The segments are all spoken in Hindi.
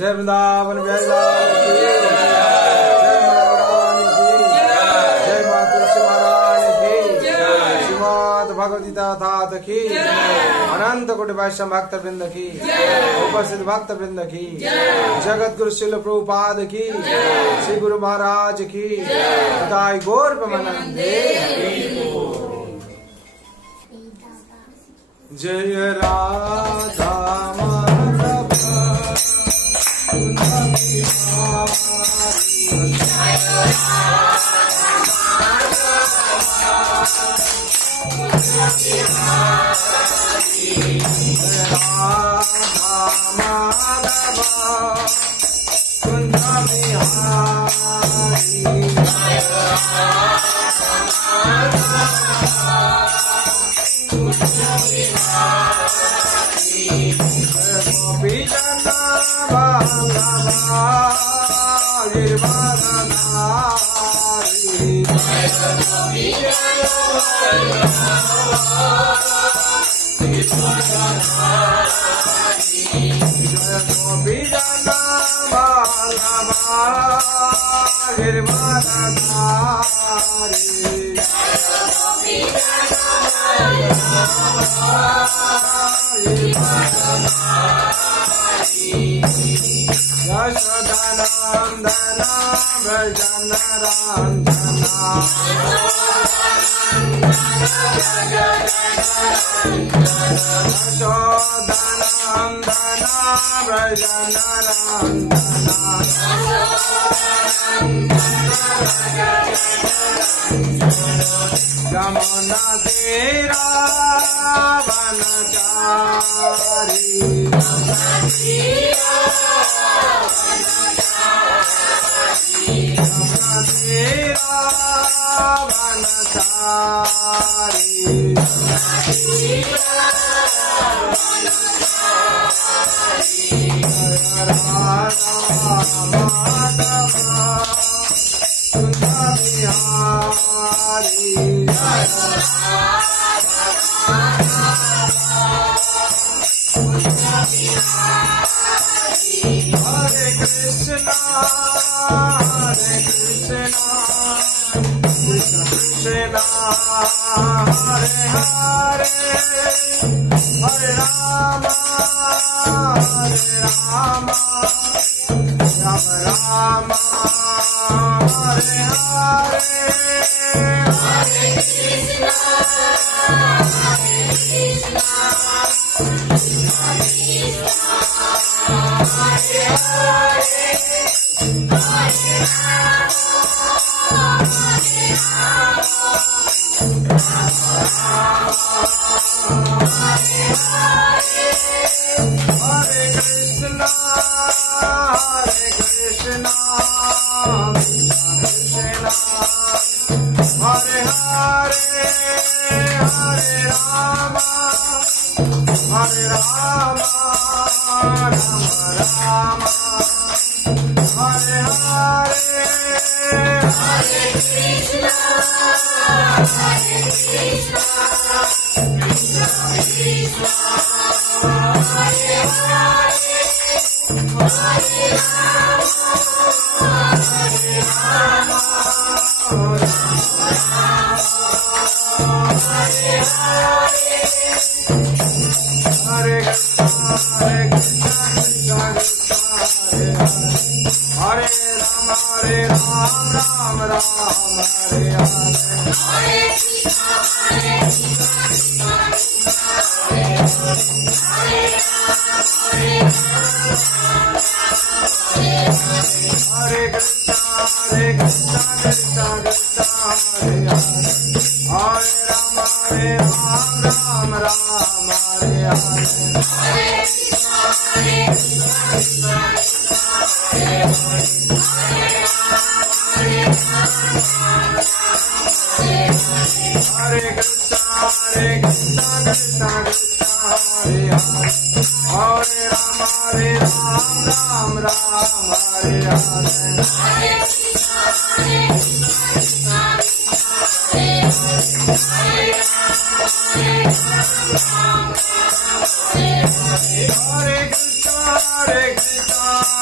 जय वृंदावन बिहारी लाल की जय महारानी की जय माँ तुलसी महारानी की श्रीमद् भगवती तात की अनंत कोटि वैष्णव भक्त वृंद की उपस्थित भक्त वृंद की जगत गुरु शिल प्रभुपाद की श्री गुरु महाराज की ताई गौर प्रेमानंदे जय राधा माधव यमुना तेरा वनचारी यमुना तेरा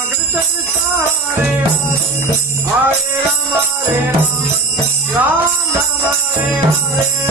कृष्ण कृष्ण हरे हरे राम राम राम हरे हरे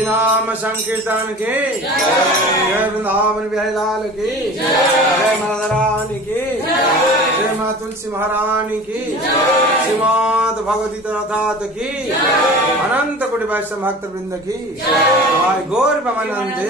हरिनाम संकीर्तन की जय, वृंदावन बिहारी लाल की जय, माता रानी की जय, माँ तुलसी महारानी की, श्रीमद् भगवती रथात की, अनंत कोटि वैष्णव भक्त वृंद की जय, गौर प्रेमानंदे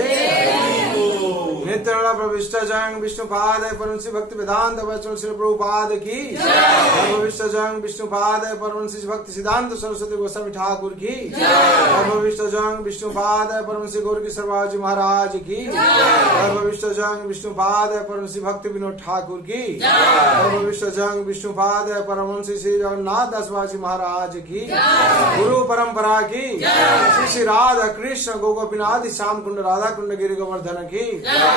नित्य प्रविष्ट जयं विष्णुपाद परमश्री भक्ति वेदांत वैष्णव श्री प्रभुपाद की प्रविष्ट जयं विष्णुपाद परमश्री भक्ति सिद्धांत सरस्वती गोस्वामी ठाकुर की प्रविष्ट जयं विष्णुपाद परमश्री गौर किशोर बाबा जी महाराज की प्रविष्ट जयं विष्णुपाद परमश्री भक्ति विनोद ठाकुर की प्रविष्ट जयं विष्णुपाद परमश्री श्री जगन्नाथ दास बाबा जी महाराज की गुरु परंपरा की श्री राधा कृष्ण गोपीनाथ श्याम कुंड राधा कुंड गिरि गोवर्धन की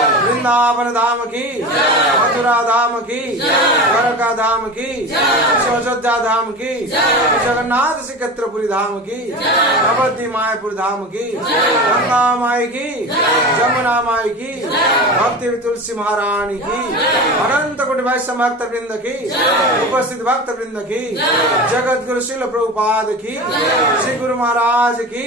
वृंदावन धाम की मथुरा धाम की द्वारका धाम की अयोध्या धाम की जगन्नाथ श्रीक्षेत्रपुरी धाम की नवद्वीप मायापुर धाम की गंगा माई की जमुना माई की भक्ति तुलसी महारानी की अनंत कोटि वैष्णव भक्त वृंद की उपस्थित भक्त वृंद की जगत गुरु श्रील प्रभुपाद की श्री गुरु महाराज की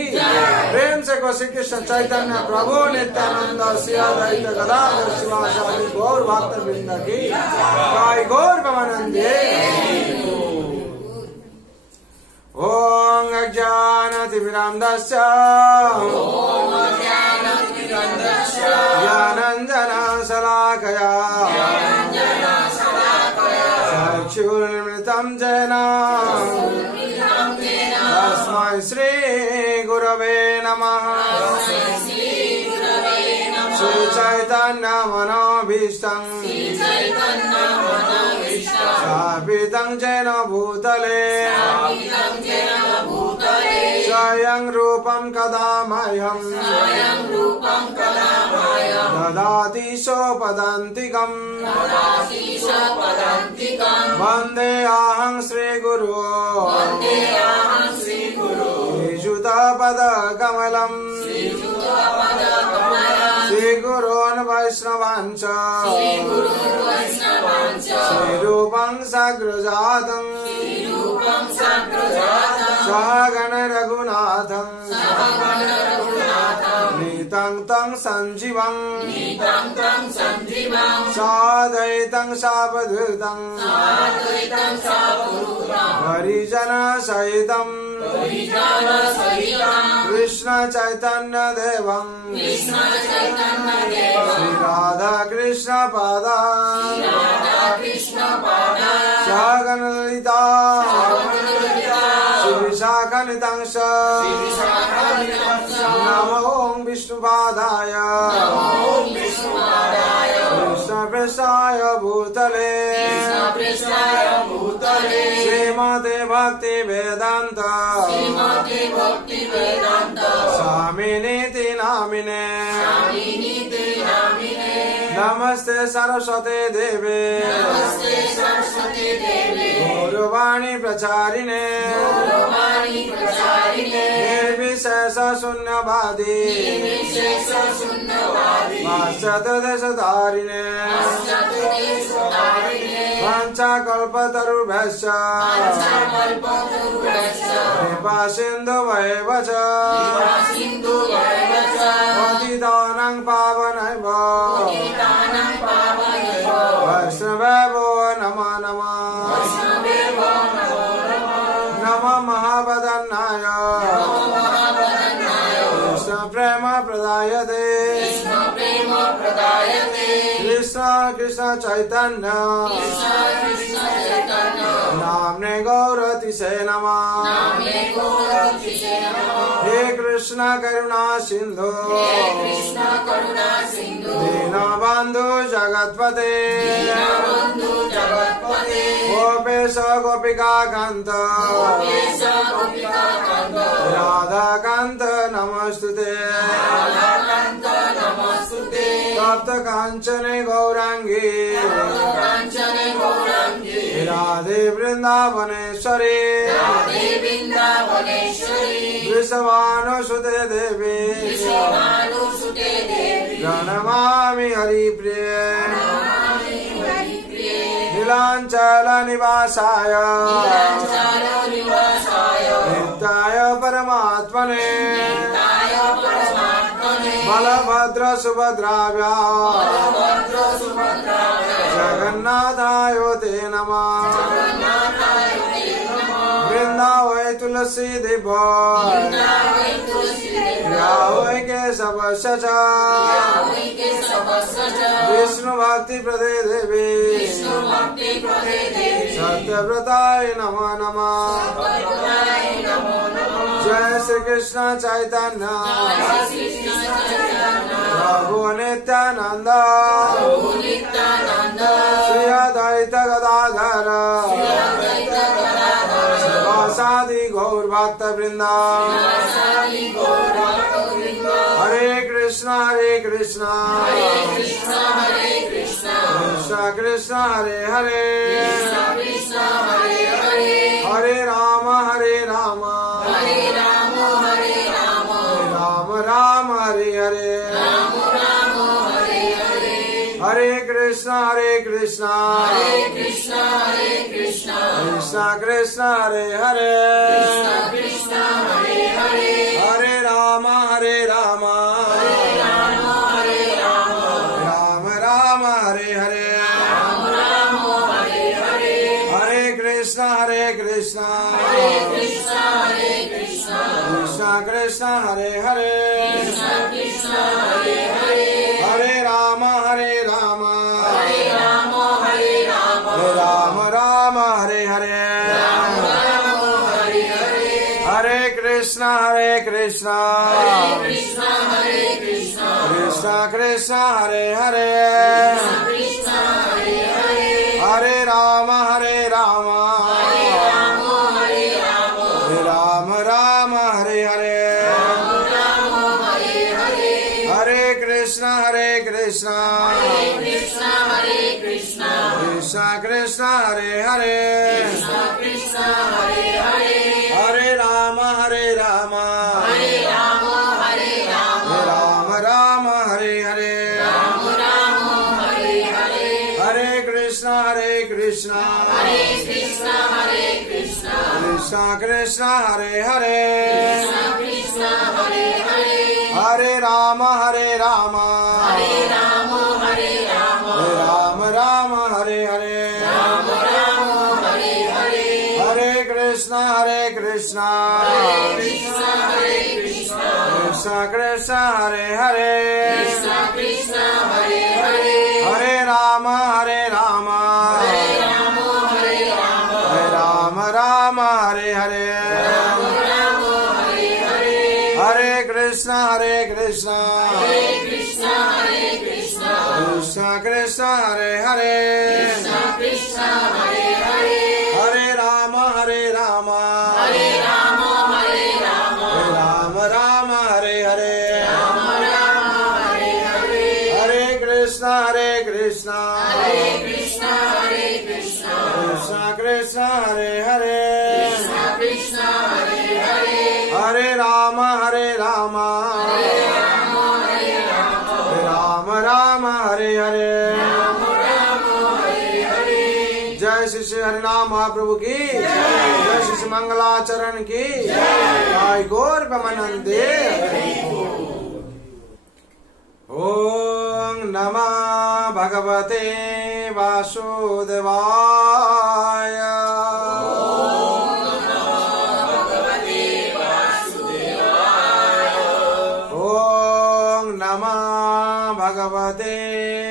प्रेम से को श्री कृष्ण चैतन्य प्रभु नित्यानंद श्री अद्वैत गदाधर शिवाचार्य गौर भक्त वृंद की जय, गौर प्रेमानंदे। ओम अज्ञानतिमिरान्धस्य ज्ञानाञ्जन शलाकया चक्षुर्मृतं येन तस्मै श्री गुरवे नमः। श्री चैतन्य मनोभीष्टं स्थापितं येन भूतले स्वयं रूपं कदा मह्यं ददाति सोपदान्तिकम् वन्देऽहं श्रीगुरो श्रीयुतपदकमलम् श्रीगुरोन् वैष्णवांश्च श्रीरूपं साग्रजातम् सहगण रघुनाथं नीतं तं सञ्जीवं साद्वैतं सावधूतं हरिजन सहितं कृष्ण चैतन्य देवं श्री राधा कृष्ण पादा सहगण ललिता विशाखनितांश नमो विष्णुपादाय कृष्णप्रेष्ठाय भूतले श्रीमते भक्ति वेदांत स्वामिनीति नामिने नमस्ते सरस्वती देवे गौरवाणी प्रचारिणे निर्विशेष शून्यवादी पाश्चात्यदेशधारिणे पंचकल्पतरुभ्यश्च कृपा सिन्धुभ्येव च पतितानां पावनैर्भो वैष्णवेभ्यो नमो नमः नमः महावदन्नाय कृष्ण प्रेम प्रदायते कृष्ण कृष्ण चैतन्य नाम्ने गौरतिसे नमः हे कृष्ण करुणा सिंधु दीनबन्धु जगत्पते गोपेश गोपिका कांत राधा कांत नमस्तुते तप्त कांचने गौरांगी राधे वृंदावनेश्वरी वृषभानुसुते देवी प्रणमामि हरिप्रिये नीलांचल निवासाय नित्याय परमात्मने बलभद्र सुभद्राभ्या जगन्नाथाय ते नमः वृंदावै तुलसी देव वै केशवस्य च विष्णु भक्ति प्रदे देवी सत्यव्रताय नमो नमः जय श्री कृष्ण चैतन्य प्रभु नित्यानंद श्री अद्वैत गदाधर शिवासादि गौर भक्त वृंदा हरे कृष्ण कृष्ण कृष्ण हरे हरे हरे राम राम राम हरे हरे हरे कृष्ण कृष्ण कृष्ण हरे हरे हरे राम राम राम हरे हरे हरे कृष्ण कृष्ण कृष्ण हरे हरे हरे राम राम राम हरे हरे हरे कृष्ण कृष्ण कृष्ण हरे हरे हरे राम राम राम हरे हरे हरे कृष्ण कृष्ण कृष्ण हरे हरे हरे राम राम राम हरे हरे हरे कृष्ण कृष्ण कृष्ण हरे हरे हरे राम राम राम हरे हरे हरे कृष्ण कृष्ण कृष्ण हरे हरे हरे राम राम राम हरे हरे हरे कृष्ण कृष्ण कृष्ण हरे हरे हरे राम राम राम हरे हरे हरे कृष्ण कृष्ण हरे हरे कृष्ण हरे हरे हरे राम राम राम राम हरे हरे जय श्री श्री हरिनाम महाप्रभु की जय श्री श्री मंगलाचरण की जय गौर प्रेमानंदे। ओम नमः भगवते वासुदेवाय। ओम नमः भगवते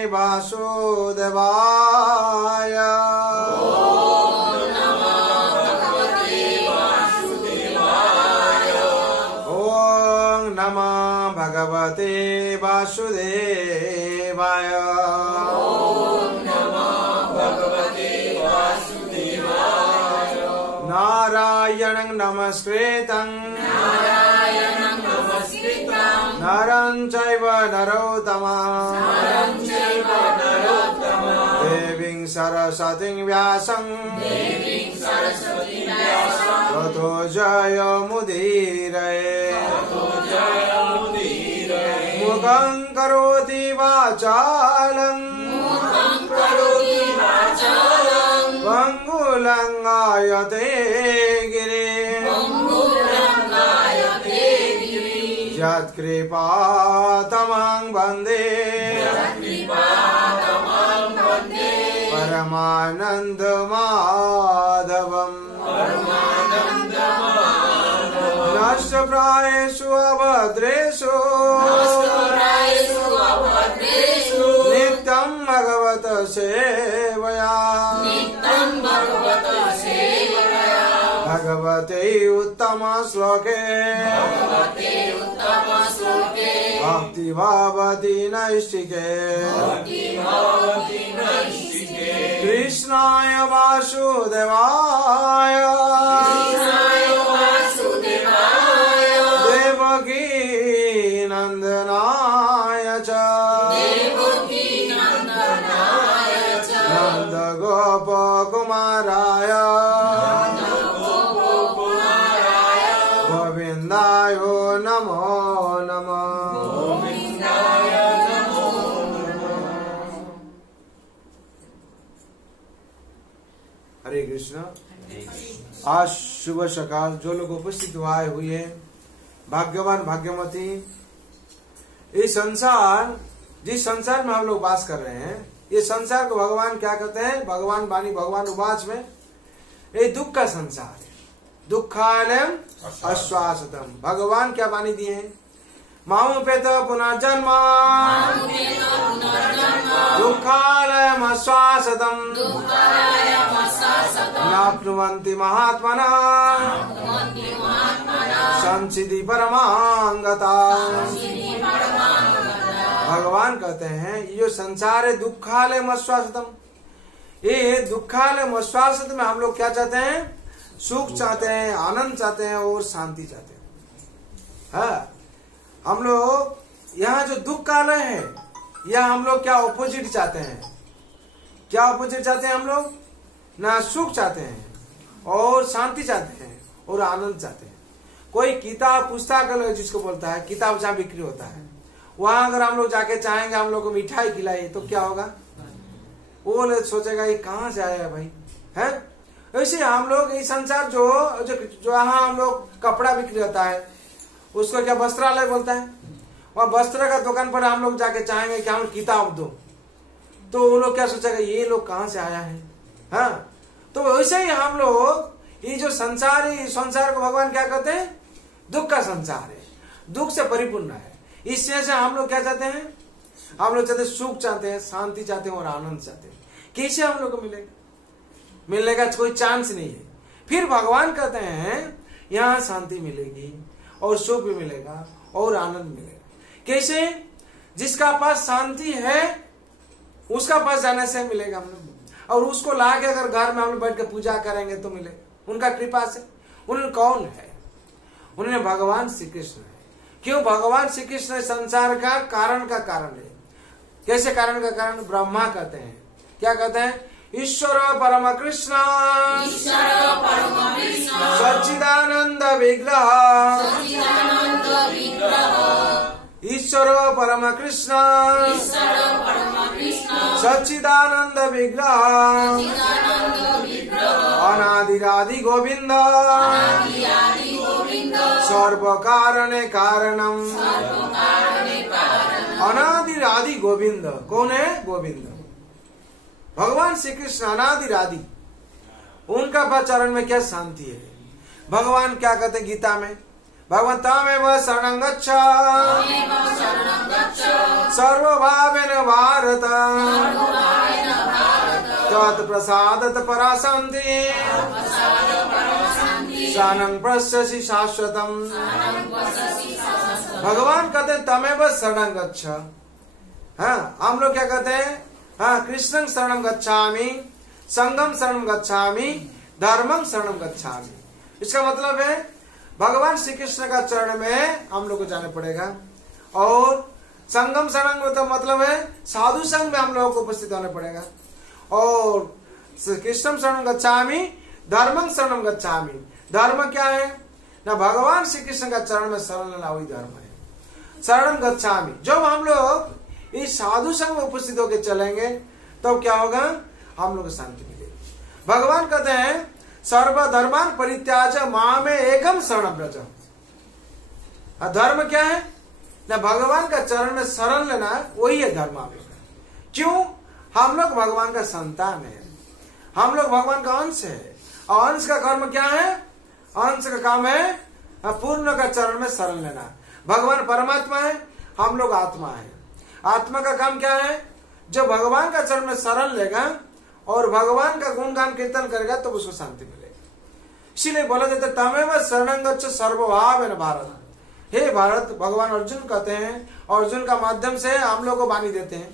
वासुदेवाय। भगवते वासुदेवाय। नारायणं नमस्कृतं नरं चैव नरोत्तमं देवीं सरस्वतीं व्यासं ततो जयमुदीरये। मुखं करोति वाचालं पंगुलंगायते गिरिं यत्कृपातमं वन्दे परमानन्दमाधवम्। नष्टप्रायेषु अभद्रेषु नित्यं भगवत सेवया भगवते उत्तम श्लोके भक्ति भावती नैष्टिके कृष्णाय वासुदेवाय देवकी नंदनाय च नंद गोप कुमाराय गोविंदाय नमो नमः। हरे कृष्ण। आज शुभ सकाल जो लोग उपस्थित हुए हुए भाग्यवान भाग्यवती। ये संसार, जिस संसार में हम लोग वास कर रहे हैं, ये संसार को भगवान क्या कहते हैं? भगवान वाणी भगवान उवाच में ये दुख का संसार है। दुखालयम आश्वासतम। भगवान क्या वाणी दिए हैं? मामुपेत पुनर्जन्म दुखालयम आश्वासतम नाप्नुवन्ति महात्मना संसिद्धि परमांगता। भगवान कहते हैं ये जो संसार है दुखालयम आश्वासतम, ये दुखालयम आश्वासतम में हम लोग क्या चाहते हैं? सुख चाहते हैं, आनंद चाहते हैं और शांति चाहते हैं। हाँ, हम लोग यहाँ जो दुख कालय है यहाँ हम लोग क्या ऑपोजिट चाहते हैं? क्या ऑपोजिट चाहते हैं? हम लोग ना सुख चाहते हैं और शांति चाहते हैं और आनंद चाहते हैं। कोई किताब पुस्तकालय जिसको बोलता है, किताब जहाँ बिक्री होता है, वहां अगर हम लोग जाके चाहेंगे हम लोग को मिठाई खिलाए तो क्या होगा? वो सोचेगा ये कहाँ से आया है भाई, है? वैसे हम लोग ये संसार जो यहाँ हम लोग कपड़ा बिक्री होता है उसको क्या वस्त्रालय बोलता है। वहाँ वस्त्र का दुकान पर हम लोग जाके चाहेंगे कि हम किताब दो, तो वो लोग क्या सोचेगा ये लोग कहाँ से आया है। हाँ, तो वैसे ही हम लोग ये जो संसार है, संसार को भगवान क्या कहते हैं? दुख का संसार है, दुख से परिपूर्ण है। इससे से हम लोग क्या चाहते हैं? हम लोग चाहते हैं, सुख चाहते हैं, शांति चाहते हैं और आनंद चाहते हैं। कैसे हम लोग को मिलेगा? मिलने का कोई चांस नहीं है। फिर भगवान कहते हैं यहाँ शांति मिलेगी और सुख भी मिलेगा और आनंद मिलेगा। कैसे? जिसका पास शांति है उसका पास जाने से मिलेगा हम लोग, और उसको लाके अगर घर में हम लोग बैठ के पूजा करेंगे तो मिलेगा उनका कृपा से। उन्होंने कौन है? उन्होंने भगवान श्री कृष्ण है। क्यों? भगवान श्री कृष्ण संसार का कारण है। कैसे कारण का कारण? ब्रह्मा कहते हैं। क्या कहते हैं? ईश्वर परम कृष्ण सच्चिदानंद विग्रह ईश्वर परम कृष्ण सच्चिदानंद विग्रह अनादिरादि गोविंद सर्व कारणे कारणम अनादिरादि गोविंद कौन है? गोविंद भगवान श्री कृष्ण अनादिरादि। उनका चरण में क्या शांति है। भगवान क्या कहते हैं गीता में? भगवान तमेव शरणं गच्छ सर्वभावेन भारत तत्प्रसादत पराशान्ति शानं पश्यसि शाश्वतम्। भगवान कहते हैं तमेव शरणं गच्छ। हाँ, हम लोग क्या कहते हैं? हाँ, कृष्णं शरणं गच्छामि, संघं शरणं गच्छामि, धर्मं शरणं गच्छामि। इसका मतलब है भगवान श्री कृष्ण का चरण में हम लोग को जाना पड़ेगा। और संगम शरण तो मतलब है साधु संघ में हम लोगों को उपस्थित होना पड़ेगा। और कृष्णं शरणं गच्छामि, धर्मं शरणं गच्छामि। धर्म क्या है ना? भगवान श्री कृष्ण का चरण में शरण लेना वही धर्म है। शरणं गच्छामि, जब हम लोग इस साधु संघ में उपस्थित होकर चलेंगे तो क्या होगा? हम लोग को शांति मिलेगी। भगवान कहते हैं सर्वधर्मान परित्याज मामे एकम शरणं व्रज। धर्म क्या है ना? भगवान का चरण में शरण लेना, वही है धर्म। आप लोग क्यों? हम लोग भगवान का संतान है, हम लोग भगवान का अंश है। और अंश का कर्म क्या है? अंश का काम है पूर्ण का चरण में शरण लेना। भगवान परमात्मा है, हम लोग आत्मा है। आत्मा का काम क्या है? जब भगवान का चरण में शरण लेगा और भगवान का गुणगान कीर्तन करेगा तो उसको शांति मिलेगी। इसीलिए बोला जाता है तमेव शरणं गच्छ सर्वभावेन भारत। हे भारत, भगवान अर्जुन कहते हैं, अर्जुन का माध्यम से हम लोग को वाणी देते हैं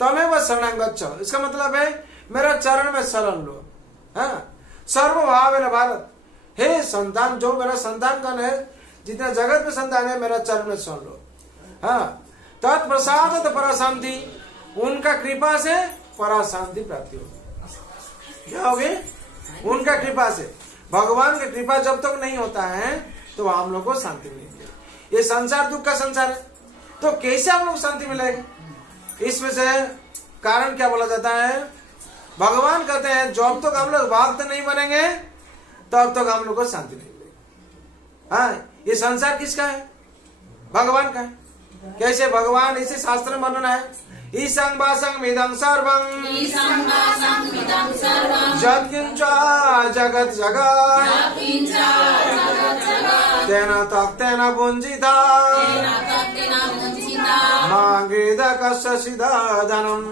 तमेव शरणं गच्छ। इसका मतलब है मेरा चरण में शरण लो। हाँ, सर्वभावेन भारत। हे संतान, जो मेरा संतान कौन है, जितना जगत में संतान है, मेरा चरण में शरण लो। हाँ, तत्प्रसादत पराशांति, उनका कृपा से पराशांति प्राप्ति होगी। क्या होगी? उनका कृपा से। भगवान की कृपा जब तक नहीं होता है तो हम लोग को शांति मिलेगी। ये संसार दुख का संसार है, तो कैसे हम लोग शांति मिलेगी? इसमें से कारण क्या बोला जाता है? भगवान कहते हैं जब तक हम लोग भक्त नहीं बनेंगे तब तक हम लोग को शांति नहीं मिलेगी। हाँ, ये संसार किसका है? भगवान का है। कैसे? भगवान इसे शास्त्र में वर्णन है ईशं वासं मिदं सर्वं यत्किंच जगत् जगत् तेन तक्तेन भुञ्जीता मा गृहीत कस्य धनम्।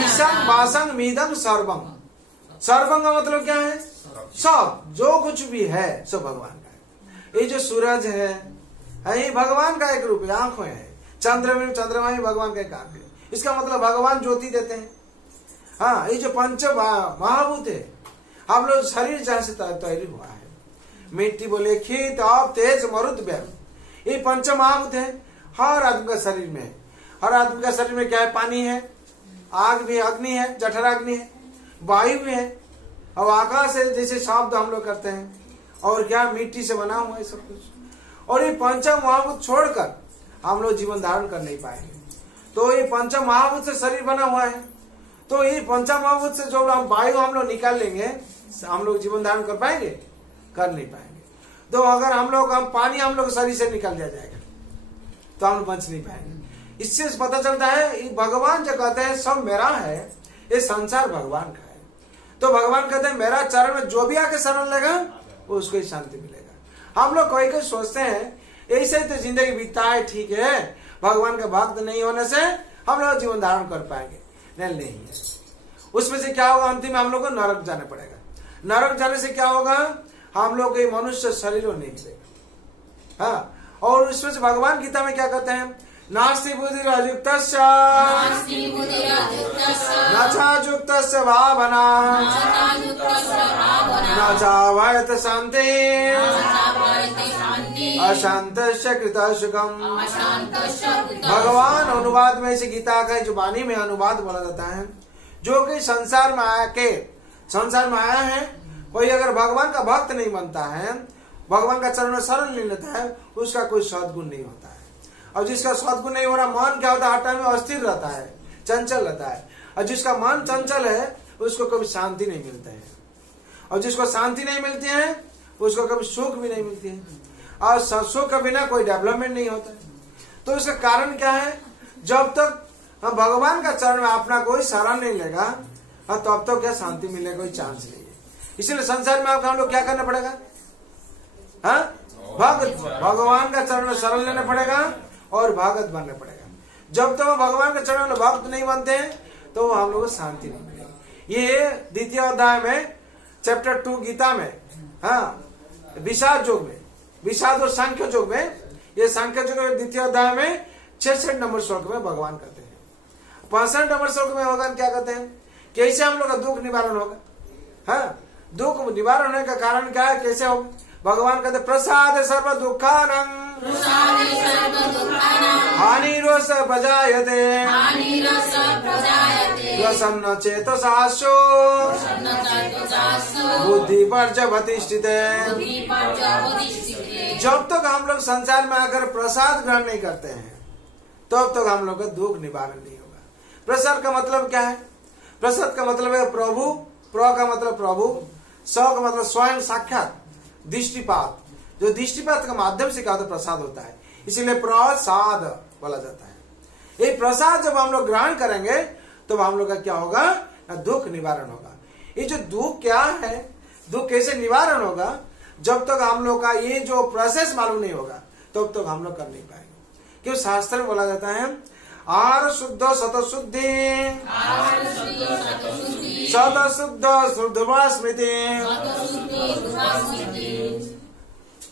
ईशं वासं मिदं सर्वं। सर्वं का मतलब क्या है? सब, जो कुछ भी है सब भगवान का है। ये जो सूरज है ये भगवान का एक रूप है, आंखें है। चंद्रमा भी भगवान का एक आंख है। इसका मतलब भगवान ज्योति देते हैं। हाँ, ये जो पंच महाभूत है, हम लोग शरीर जहाँ से तैयारी हुआ है, मिट्टी बोले खीत आप तेज मरुत व्यम, ये पंच महाभूत है। हर आदमी का शरीर में है। हर आदमी का शरीर में क्या है? पानी है, आग भी, अग्नि है, जठराग्नि है, वायु भी है, और आकाश है जैसे शब्द हम लोग करते हैं, और क्या मिट्टी से बना हुआ है सब कुछ। और ये पंच महाभूत छोड़कर हम लोग जीवन धारण कर नहीं पाएंगे। तो ये पंच महाभूत से शरीर बना हुआ है, तो ये पंच महाभूत से जो हम वायु हम लोग निकाल लेंगे, हम लोग जीवन धारण कर पाएंगे? कर नहीं पाएंगे। तो अगर हम पानी हम लोग शरीर से निकाल दिया जाएगा तो हम बच नहीं पाएंगे। इससे पता चलता है भगवान जो कहते हैं सब मेरा है, ये संसार भगवान का है। तो भगवान कहते हैं मेरा चरण में जो भी आके शरण लेगा उसको ही शांति मिलेगा। हम लोग कोई सोचते हैं ऐसे ही तो जिंदगी बीतता है, ठीक है, भगवान का भक्त नहीं होने से हम लोग जीवन धारण कर पाएंगे? नहीं है। उसमें से क्या होगा? अंतिम में हम लोग को नरक जाना पड़ेगा। नरक जाने से क्या होगा? हम लोग को मनुष्य शरीर नहीं मिलेगा। हाँ, और उसमें से भगवान गीता में क्या कहते हैं? नास्ति बुद्धिर्युक्तस्य न चायुक्तस्य भावना न चावयत शान्तिः अशान्तस्य कृतः सुखम्। भगवान अनुवाद में से गीता का जो वाणी में अनुवाद बोला जाता है, जो कि संसार में आया है, कोई अगर भगवान का भक्त नहीं बनता है, भगवान का चरण में शरण नहीं लेता है, उसका कोई सद्गुण नहीं होता है। और जिसका सद्गुण नहीं हो रहा, मन क्या होता है, हर टाइम में अस्थिर रहता है, चंचल रहता है। और जिसका मन चंचल है उसको कभी शांति नहीं मिलता है, और जिसको शांति नहीं मिलती है उसको कभी सुख भी नहीं मिलती है, और सुख के बिना कोई डेवलपमेंट नहीं होता है। तो इसका कारण क्या है, जब तक हम भगवान का चरण में अपना कोई शरण नहीं लेगा तब तक क्या शांति मिलने का कोई चांस नहीं है। इसलिए संसार में हम लोग क्या करना पड़ेगा, भगवान का चरण में शरण लेना पड़ेगा और भगत बनना पड़ेगा। जब तक हम भगवान के चरण में भक्त नहीं बनते हैं तो हम लोग को शांति नहीं मिलेगी। ये द्वितीय अध्याय में चैप्टर 2 गीता में, विषाद योग में, विषाद और सांख्य योग में, ये सांख्य योग में द्वितीय अध्याय में 66 नंबर श्लोक में भगवान कहते हैं। 65 नंबर श्लोक में भगवान क्या कहते हैं, कैसे हम लोग का दुख निवारण होगा। दुख निवारण होने का कारण क्या है, कैसे होगा। भगवान कहते प्रसाद सर्व दुखानम हानिरोष प्रजायते प्रसन्न चेतसाशो बुद्धि पर्यवतिष्ठिते। जब तक हम लोग संसार में आकर प्रसाद ग्रहण नहीं करते हैं तब तक हम लोग का दुख निवारण नहीं होगा। प्रसाद का मतलब क्या है, प्रसाद का मतलब है प्रभु, प्र का मतलब प्रभु, स का मतलब स्वयं साक्षात, दृष्टिपात, जो दृष्टिपात का माध्यम से क्या होता है प्रसाद होता है, इसीलिए प्रसाद बोला जाता है। ये प्रसाद जब हम लोग ग्रहण करेंगे तो हम लोग का क्या होगा, दुख निवारण होगा। ये जो दुख क्या है, दुख कैसे निवारण होगा, जब तक हम लोग का ये जो प्रोसेस मालूम नहीं होगा तब तक हम लोग कर नहीं पाएंगे। क्यों, शास्त्र में बोला जाता है आर शुद्ध सतशुद्धि सतशुद्ध शुद्धवा स्मृति,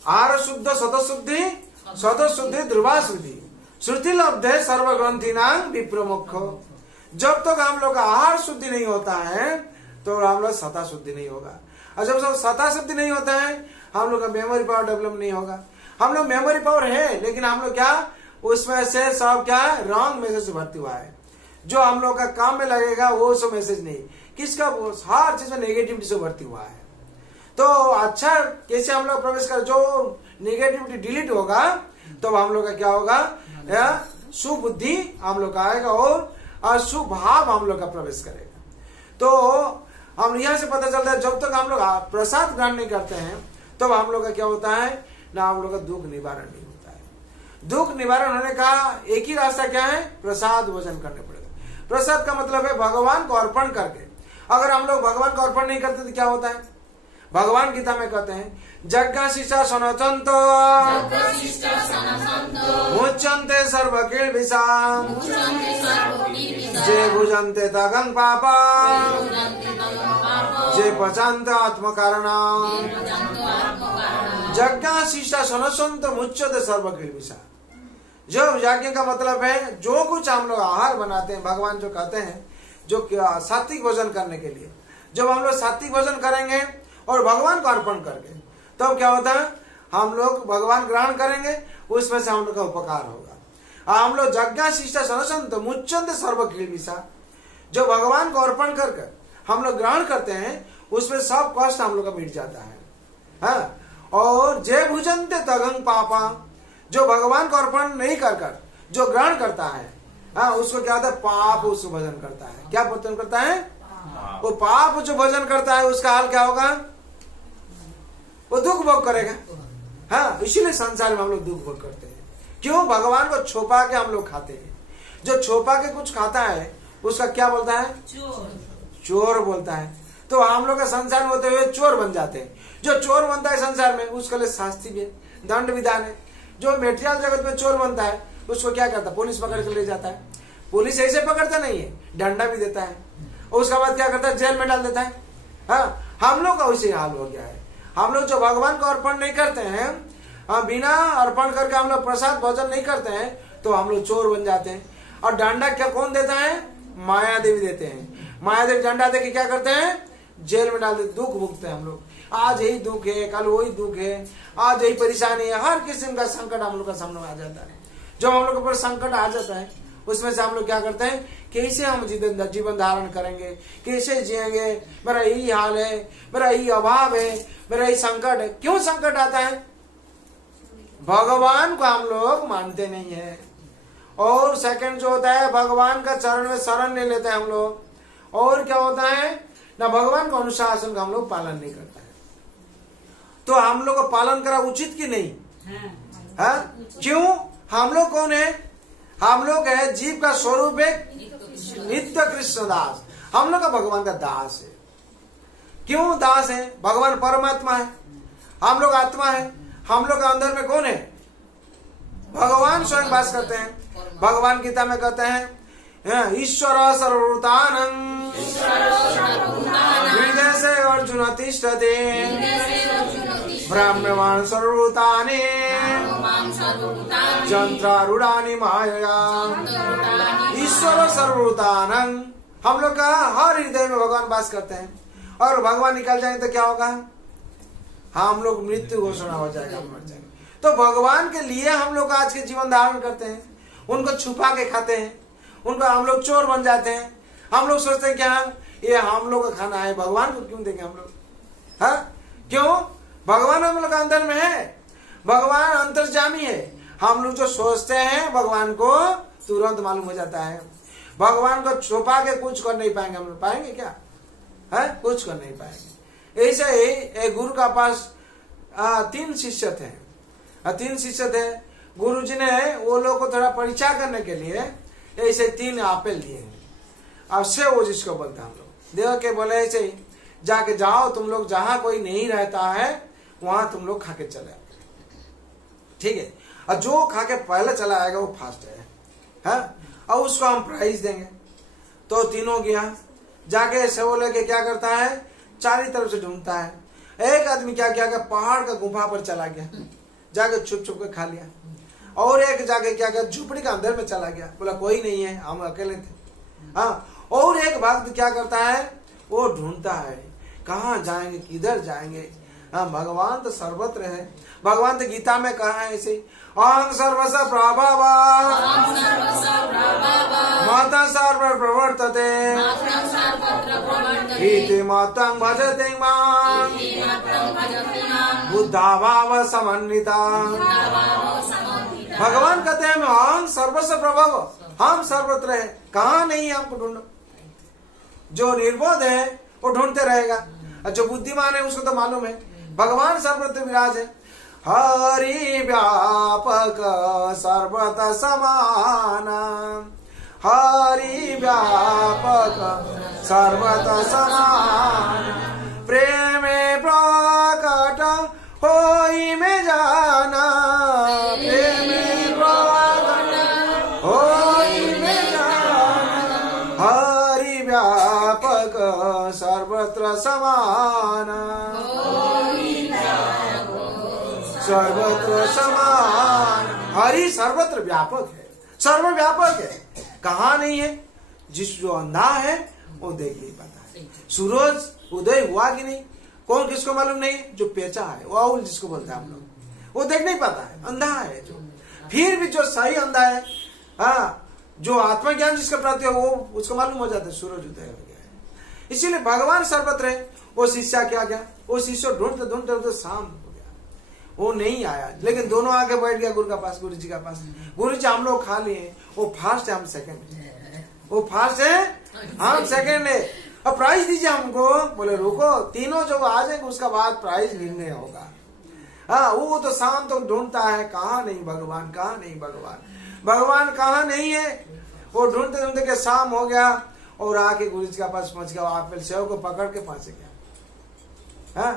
आर शुद्ध सतशुद्धि सतशुद्धि ध्रुवा स्मृति, श्रुति लब्धे सर्वग्रंथि नाम विप्रमुख। जब तक हम लोग का आहार शुद्धि नहीं होता है तो हम लोग सता शुद्धि नहीं होगा, और जब सब सता शुद्धि नहीं होता है हम लोग का मेमोरी पावर डेवलप नहीं होगा। हम लोग मेमोरी पावर है लेकिन हम लोग क्या उसमें से सब क्या रॉन्ग मैसेज भर्ती हुआ है, जो हम लोग का काम में लगेगा वो सब मैसेज नहीं, किसका हर चीज में नेगेटिविटी से भर्ती हुआ है। तो अच्छा कैसे हम लोग प्रवेश कर, जो नेगेटिविटी डिलीट होगा तो हम लोग का क्या होगा, सुबुद्धि हम लोग का आएगा और सुभाव हम लोग का प्रवेश करेगा। तो हम यहाँ से पता चलता है जब तक हम लोग प्रसाद ग्रहण नहीं करते हैं तब तो हम लोग का क्या होता है ना, हम लोग का दुख निवारण नहीं होता है। दुख निवारण होने का एक ही रास्ता क्या है, प्रसाद भोजन करने पड़ेगा। प्रसाद का मतलब है भगवान को अर्पण करके। अगर हम लोग भगवान को अर्पण नहीं करते तो क्या होता है, भगवान गीता में कहते हैं जग्गाशिष्टा सनचंतो मुच्यन्ते सर्वकिल्बिषा जे भुजन्ते तगं पापा जे पचन्ते आत्मकारणा। जग्गाशिष्टा सनचंतो मुच्यन्ते सर्वकिल्बिषा, जो यज्ञ का मतलब है जो कुछ हम लोग आहार बनाते हैं, भगवान जो कहते हैं जो सात्विक भोजन करने के लिए, जब हम लोग सात्विक भोजन करेंगे और भगवान को अर्पण करके तब क्या होता है, हम लोग भगवान ग्रहण करेंगे, उसमें से हम लोग का उपकार होगा। हम लोग जग्गाशिष्टा सनचंत मुच्यन्ते सर्वकिल्बिषा, जो भगवान को अर्पण करके हम लोग ग्रहण करते हैं उसमें सब कष्ट हम लोग का मिट जाता है। और जे भुजन्ते तगं पापा, जो भगवान को अर्पण नहीं कर जो ग्रहण करता है उसको क्या होता है, पाप उसको भजन करता है। क्या भजन करता है, वो पाप जो भजन करता है उसका हाल क्या होगा, वो दुख भोग करेगा। इसीलिए संसार में हम लोग दुख भोग करते हैं। क्यों, भगवान को छुपा के हम लोग खाते हैं। जो छुपा के कुछ खाता है उसका क्या बोलता है, चोर बोलता है। तो हम लोग का संसार में होते हुए चोर बन जाते हैं। जो चोर बनता है संसार में उसके लिए शास्ति भी है, दंड विधान है। जो मेटेरियल जगत में चोर बनता है उसको क्या करता है, पुलिस पकड़ के ले जाता है। पुलिस ऐसे पकड़ता नहीं है, डंडा भी देता है और उसके बाद क्या करता है, जेल में डाल देता है। हम लोग का वैसे हाल हो गया है। हम लोग जो भगवान को अर्पण नहीं करते हैं, बिना अर्पण करके हम लोग प्रसाद भोजन नहीं करते हैं तो हम लोग चोर बन जाते हैं। और डंडा क्या कौन देता है, माया देवी देते हैं। माया देवी डंडा दे के क्या करते हैं, जेल में डाल देते, दुख भुगते हैं हम लोग। आज यही दुख है, कल वही दुख है, आज यही परेशानी है, हर किस्म का संकट हम लोग का सामने आ जाता है। जब हम लोग के ऊपर संकट आ जाता है उसमें से हम लोग क्या करते हैं, कैसे हम जीवन धारण करेंगे, कैसे जिएंगे, मेरा यही हाल है, मेरा यही अभाव है, मेरा यही संकट है। क्यों संकट आता है? भगवान को हम लोग मानते नहीं है। और सेकंड जो होता है, भगवान का चरण में शरण ले लेते हैं हम लोग। और क्या होता है ना, भगवान का अनुशासन का हम लोग पालन नहीं करते हैं। तो हम लोग को पालन करा उचित कि नहीं है? क्यों? हम लोग कौन है? हम लोग है जीव का स्वरूप है नित्य कृष्ण दास। हम लोग का भगवान का दास है। क्यों दास है? भगवान परमात्मा है, हम लोग आत्मा है। हम लोग का अंदर में कौन है? भगवान स्वयं वास करते हैं। भगवान गीता में कहते हैं ईश्वर सर्वभूतानां हृदय से अर्जुन तिष्ठते ब्रह्मवान सर्वभूतानि यंत्रारूढ़ानि मायया। ईश्वर सर्वभूतानां, हम लोग का हर हृदय में भगवान वास करते हैं। और भगवान निकल जाएंगे तो क्या होगा? हम लोग मृत्यु घोषणा हो जाएगा, हम मर जाएंगे। तो भगवान के लिए हम लोग आज के जीवन धारण करते हैं, उनको छुपा के खाते हैं, उनको हम लोग चोर बन जाते हैं। हम लोग सोचते हैं क्या ये हम लोग का खाना है, भगवान को क्यों देंगे हम लोग? हाँ, क्यों? भगवान हम लोग अंदर में है, भगवान अंतर्जामी है। हम लोग जो सोचते हैं भगवान को तुरंत मालूम हो जाता है। भगवान को छुपा के कुछ कर नहीं पाएंगे हम लोग। पाएंगे क्या? है, कुछ कर नहीं पाएंगे। ऐसे ही एक गुरु का पास 3 शिष्य थे। 3 शिष्य थे। गुरु जी ने वो लोग को थोड़ा परीक्षा करने के लिए ऐसे 3 आपेल दिए। अब से वो जिसको बोलते हम लोग देव के बोले ऐसे ही जाके जाओ, तुम लोग जहां कोई नहीं रहता है वहां तुम लोग खा के चले, ठीक है? और जो खा के पहले चला आएगा वो फास्ट है, और उसको हम प्राइज देंगे। तो तीनों गया, जाके सेवो लेके क्या करता है, चारों तरफ से ढूंढता है। एक आदमी क्या किया, पहाड़ का गुफा पर चला गया, जाके छुप छुप के खा लिया। और एक जाके क्या किया, झुपड़ी का अंदर में चला गया, बोला कोई नहीं है, हम अकेले थे। हाँ, और एक भक्त क्या करता है, वो ढूंढता है कहाँ जाएंगे, किधर जाएंगे। हाँ, भगवान तो सर्वत्र है। भगवान तो गीता में कहा है ऐसे, अहं सर्वस प्रभव माता सर्व प्रवर्तते इति मातं भजते मां बुद्धा भाव समन्विता। भगवान कहते हैं अहं सर्वस प्रभव, हम सर्वत्र है, कहाँ नहीं है हमको ढूंढो। जो निर्बोध है वो ढूंढते रहेगा, और जो बुद्धिमान है उसको तो मालूम है भगवान सर्वत्र विराज है। हरि व्यापक सर्वत समान, हरि व्यापक सर्वत समान, प्रेम प्रकट होई में जाना, प्रेम प्रकट होई में जाना, हरि व्यापक सर्वत्र समान, सर्वत्र समान। हरि सर्वत्र व्यापक है, सर्वव्यापक है, कहाँ नहीं है? जिस जो अंधा है वो देख नहीं पाता है। सूरज उदय हुआ कि नहीं, कौन किसको मालूम नहीं? जो पेचा है, वो जिसको बोलते हैं हम लोग, वो देख नहीं पाता है, अंधा है जो। फिर भी जो सही अंधा है, हाँ, जो आत्मज्ञान जिसके प्रति है वो उसको मालूम हो जाता है सूरज उदय हो गया है। इसीलिए भगवान सर्वत्र है। वो शिष्य क्या गया, वो शिष्य ढूंढते ढूंढते शाम हो गया, वो नहीं आया। लेकिन दोनों आके बैठ गया गुरु का पास, गुरु जी का पास। गुरु जी हम लोग खा लिए, वो फास्ट है, हम सेकंड है, वो फास्ट है, हम सेकंड है, अब प्राइज दीजिए हमको। बोले रुको, तीनों जो आ जाएंगे उसका बाद प्राइज निर्णय होगा। हाँ, वो तो शाम तो ढूंढता है, कहाँ नहीं भगवान, कहाँ नहीं भगवान, भगवान कहाँ नहीं है। वो ढूंढते ढूंढते के शाम हो गया, और आके गुरु जी के पास पहुंच गया। आप सेव को पकड़ के फांस गया। हाँ,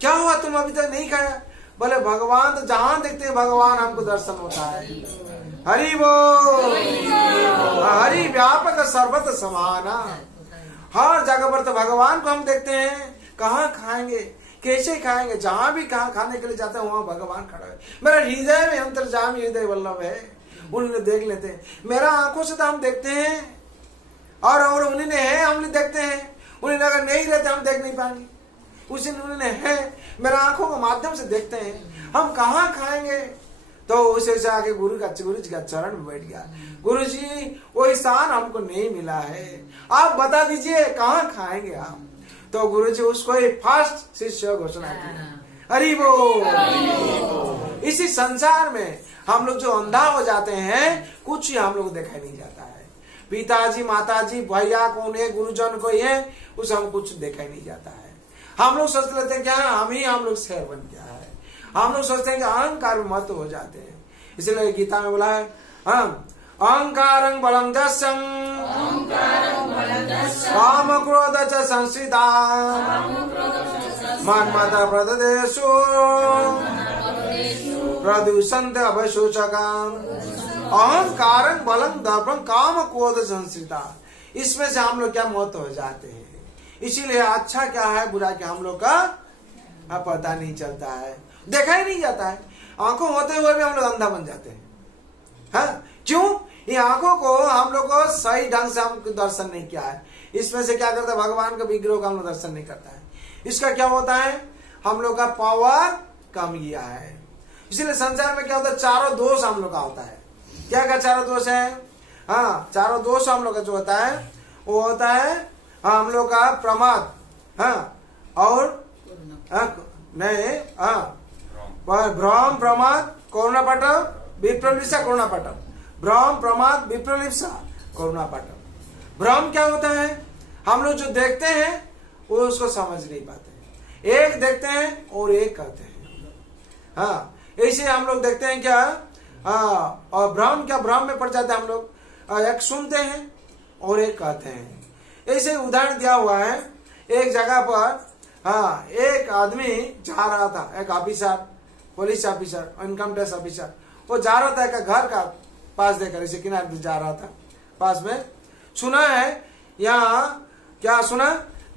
क्या हुआ, तुम अभी तक नहीं खाया? बोले भगवान तो जहां देखते हैं भगवान हमको दर्शन होता है। हरि बोल, हरि व्यापक सर्वत्र समाना, हर जगह पर तो भगवान को हम देखते हैं। कहाँ खाएंगे, कैसे खाएंगे? जहां भी कहाँ खाने के लिए जाते हैं वहां भगवान खड़ा है। मेरा हृदय में अंतर्जामी हृदय वल्लभ है, उन्हें देख लेते हैं। मेरा आंखों से तो हम देखते हैं, और उन्हें है हम देखते हैं। उन्हें अगर नहीं रहते हम देख नहीं पाएंगे, उसी उन्हें है, मेरा आंखों के माध्यम से देखते हैं। हम कहाँ खाएंगे? तो तो उसे से आके गुरु जी का चरण में बैठ गया। गुरु जी वो स्थान हमको नहीं मिला है, आप बता दीजिए कहाँ खाएंगे हम। तो गुरु जी उसको फर्स्ट शिष्य घोषणा की। हरि बोल। इसी संसार में हम लोग जो अंधा हो जाते हैं, कुछ ही हम लोग दिखाई नहीं जाता है। पिताजी माताजी भैया कौन है, गुरुजन को है, उसे हम कुछ दिखाई नहीं जाता है। हम लोग सोच लेते हैं क्या हम लोग शेर बन गया है। हम लोग सोचते हैं कि अहंकार में मत हो जाते हैं। इसलिए गीता में बोला है अहंकारं बलं दस्यं काम क्रोध च संस्थिता मन्मथा प्रददेषु प्रदूषन्ते अवशोचकाम। अहंकारं बलं दर्पं काम क्रोध संस्थिता, इसमें से हम लोग क्या मौत हो जाते हैं। इसीलिए अच्छा क्या है बुरा क्या हम लोग का पता नहीं चलता है, देखा ही नहीं जाता है। आंखों होते हुए भी हम लोग अंधा बन जाते हैं। हाँ? क्यों? ये आंखों को हम लोग को सही ढंग से हम दर्शन नहीं किया है। इसमें से क्या करता है, भगवान के विग्रह का हम लोग दर्शन नहीं करता है। इसका क्या होता है, हम लोग का पावर कम गया है। इसीलिए संसार में क्या होता है, चारों दोष हम लोग का होता है। क्या क्या चारों दोष है? हाँ, चारों दोष हम लोग का जो होता है वो होता है हम लोग का प्रमाद, हाँ, और नहीं, हाँ, भ्रम प्रमाद करुणापटम विप्रलिप्सा करुणापटम। भ्रम प्रमाद विप्रलिप्सा करुणापटम। भ्रम क्या होता है, हम लोग जो देखते हैं वो उसको समझ नहीं पाते, एक देखते हैं और एक कहते हैं। हाँ, ऐसे हम लोग देखते हैं क्या, हाँ, और भ्रम क्या, भ्रम में पड़ जाते हैं हम लोग, एक सुनते हैं और एक कहते हैं। ऐसे उदाहरण दिया हुआ है, एक जगह पर हाँ एक आदमी जा रहा था, एक officer, police officer, income tax officer, वो जा रहा था एक घर का पास देकर, इसे किनारे जा रहा था पास में। सुना है यहाँ क्या सुना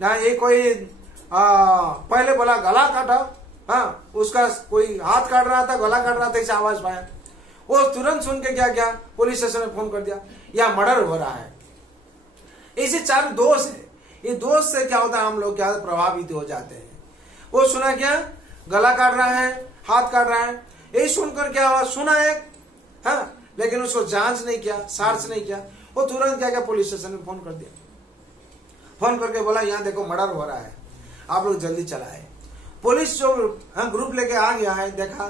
ना, ये कोई पहले बोला गला काटा, हाँ, उसका कोई हाथ काट रहा था, गला काट रहा था, ऐसा आवाज पाया। वो तुरंत सुन के क्या किया, पुलिस स्टेशन में फोन कर दिया, यहाँ मर्डर हो रहा है। ऐसे चार दोष है। ये दोष से क्या होता है, हम लोग क्या प्रभावित हो जाते हैं। वो सुना क्या, गला काट रहा है, हाथ काट रहा है, यही सुनकर क्या हुआ, सुना एक, हाँ, लेकिन उसको जांच नहीं किया, सर्च नहीं किया। वो तुरंत क्या पुलिस स्टेशन में फोन कर दिया, फोन करके बोला यहाँ देखो मर्डर हो रहा है, आप लोग जल्दी चलाए। पुलिस जो ग्रुप लेके आ गया है, देखा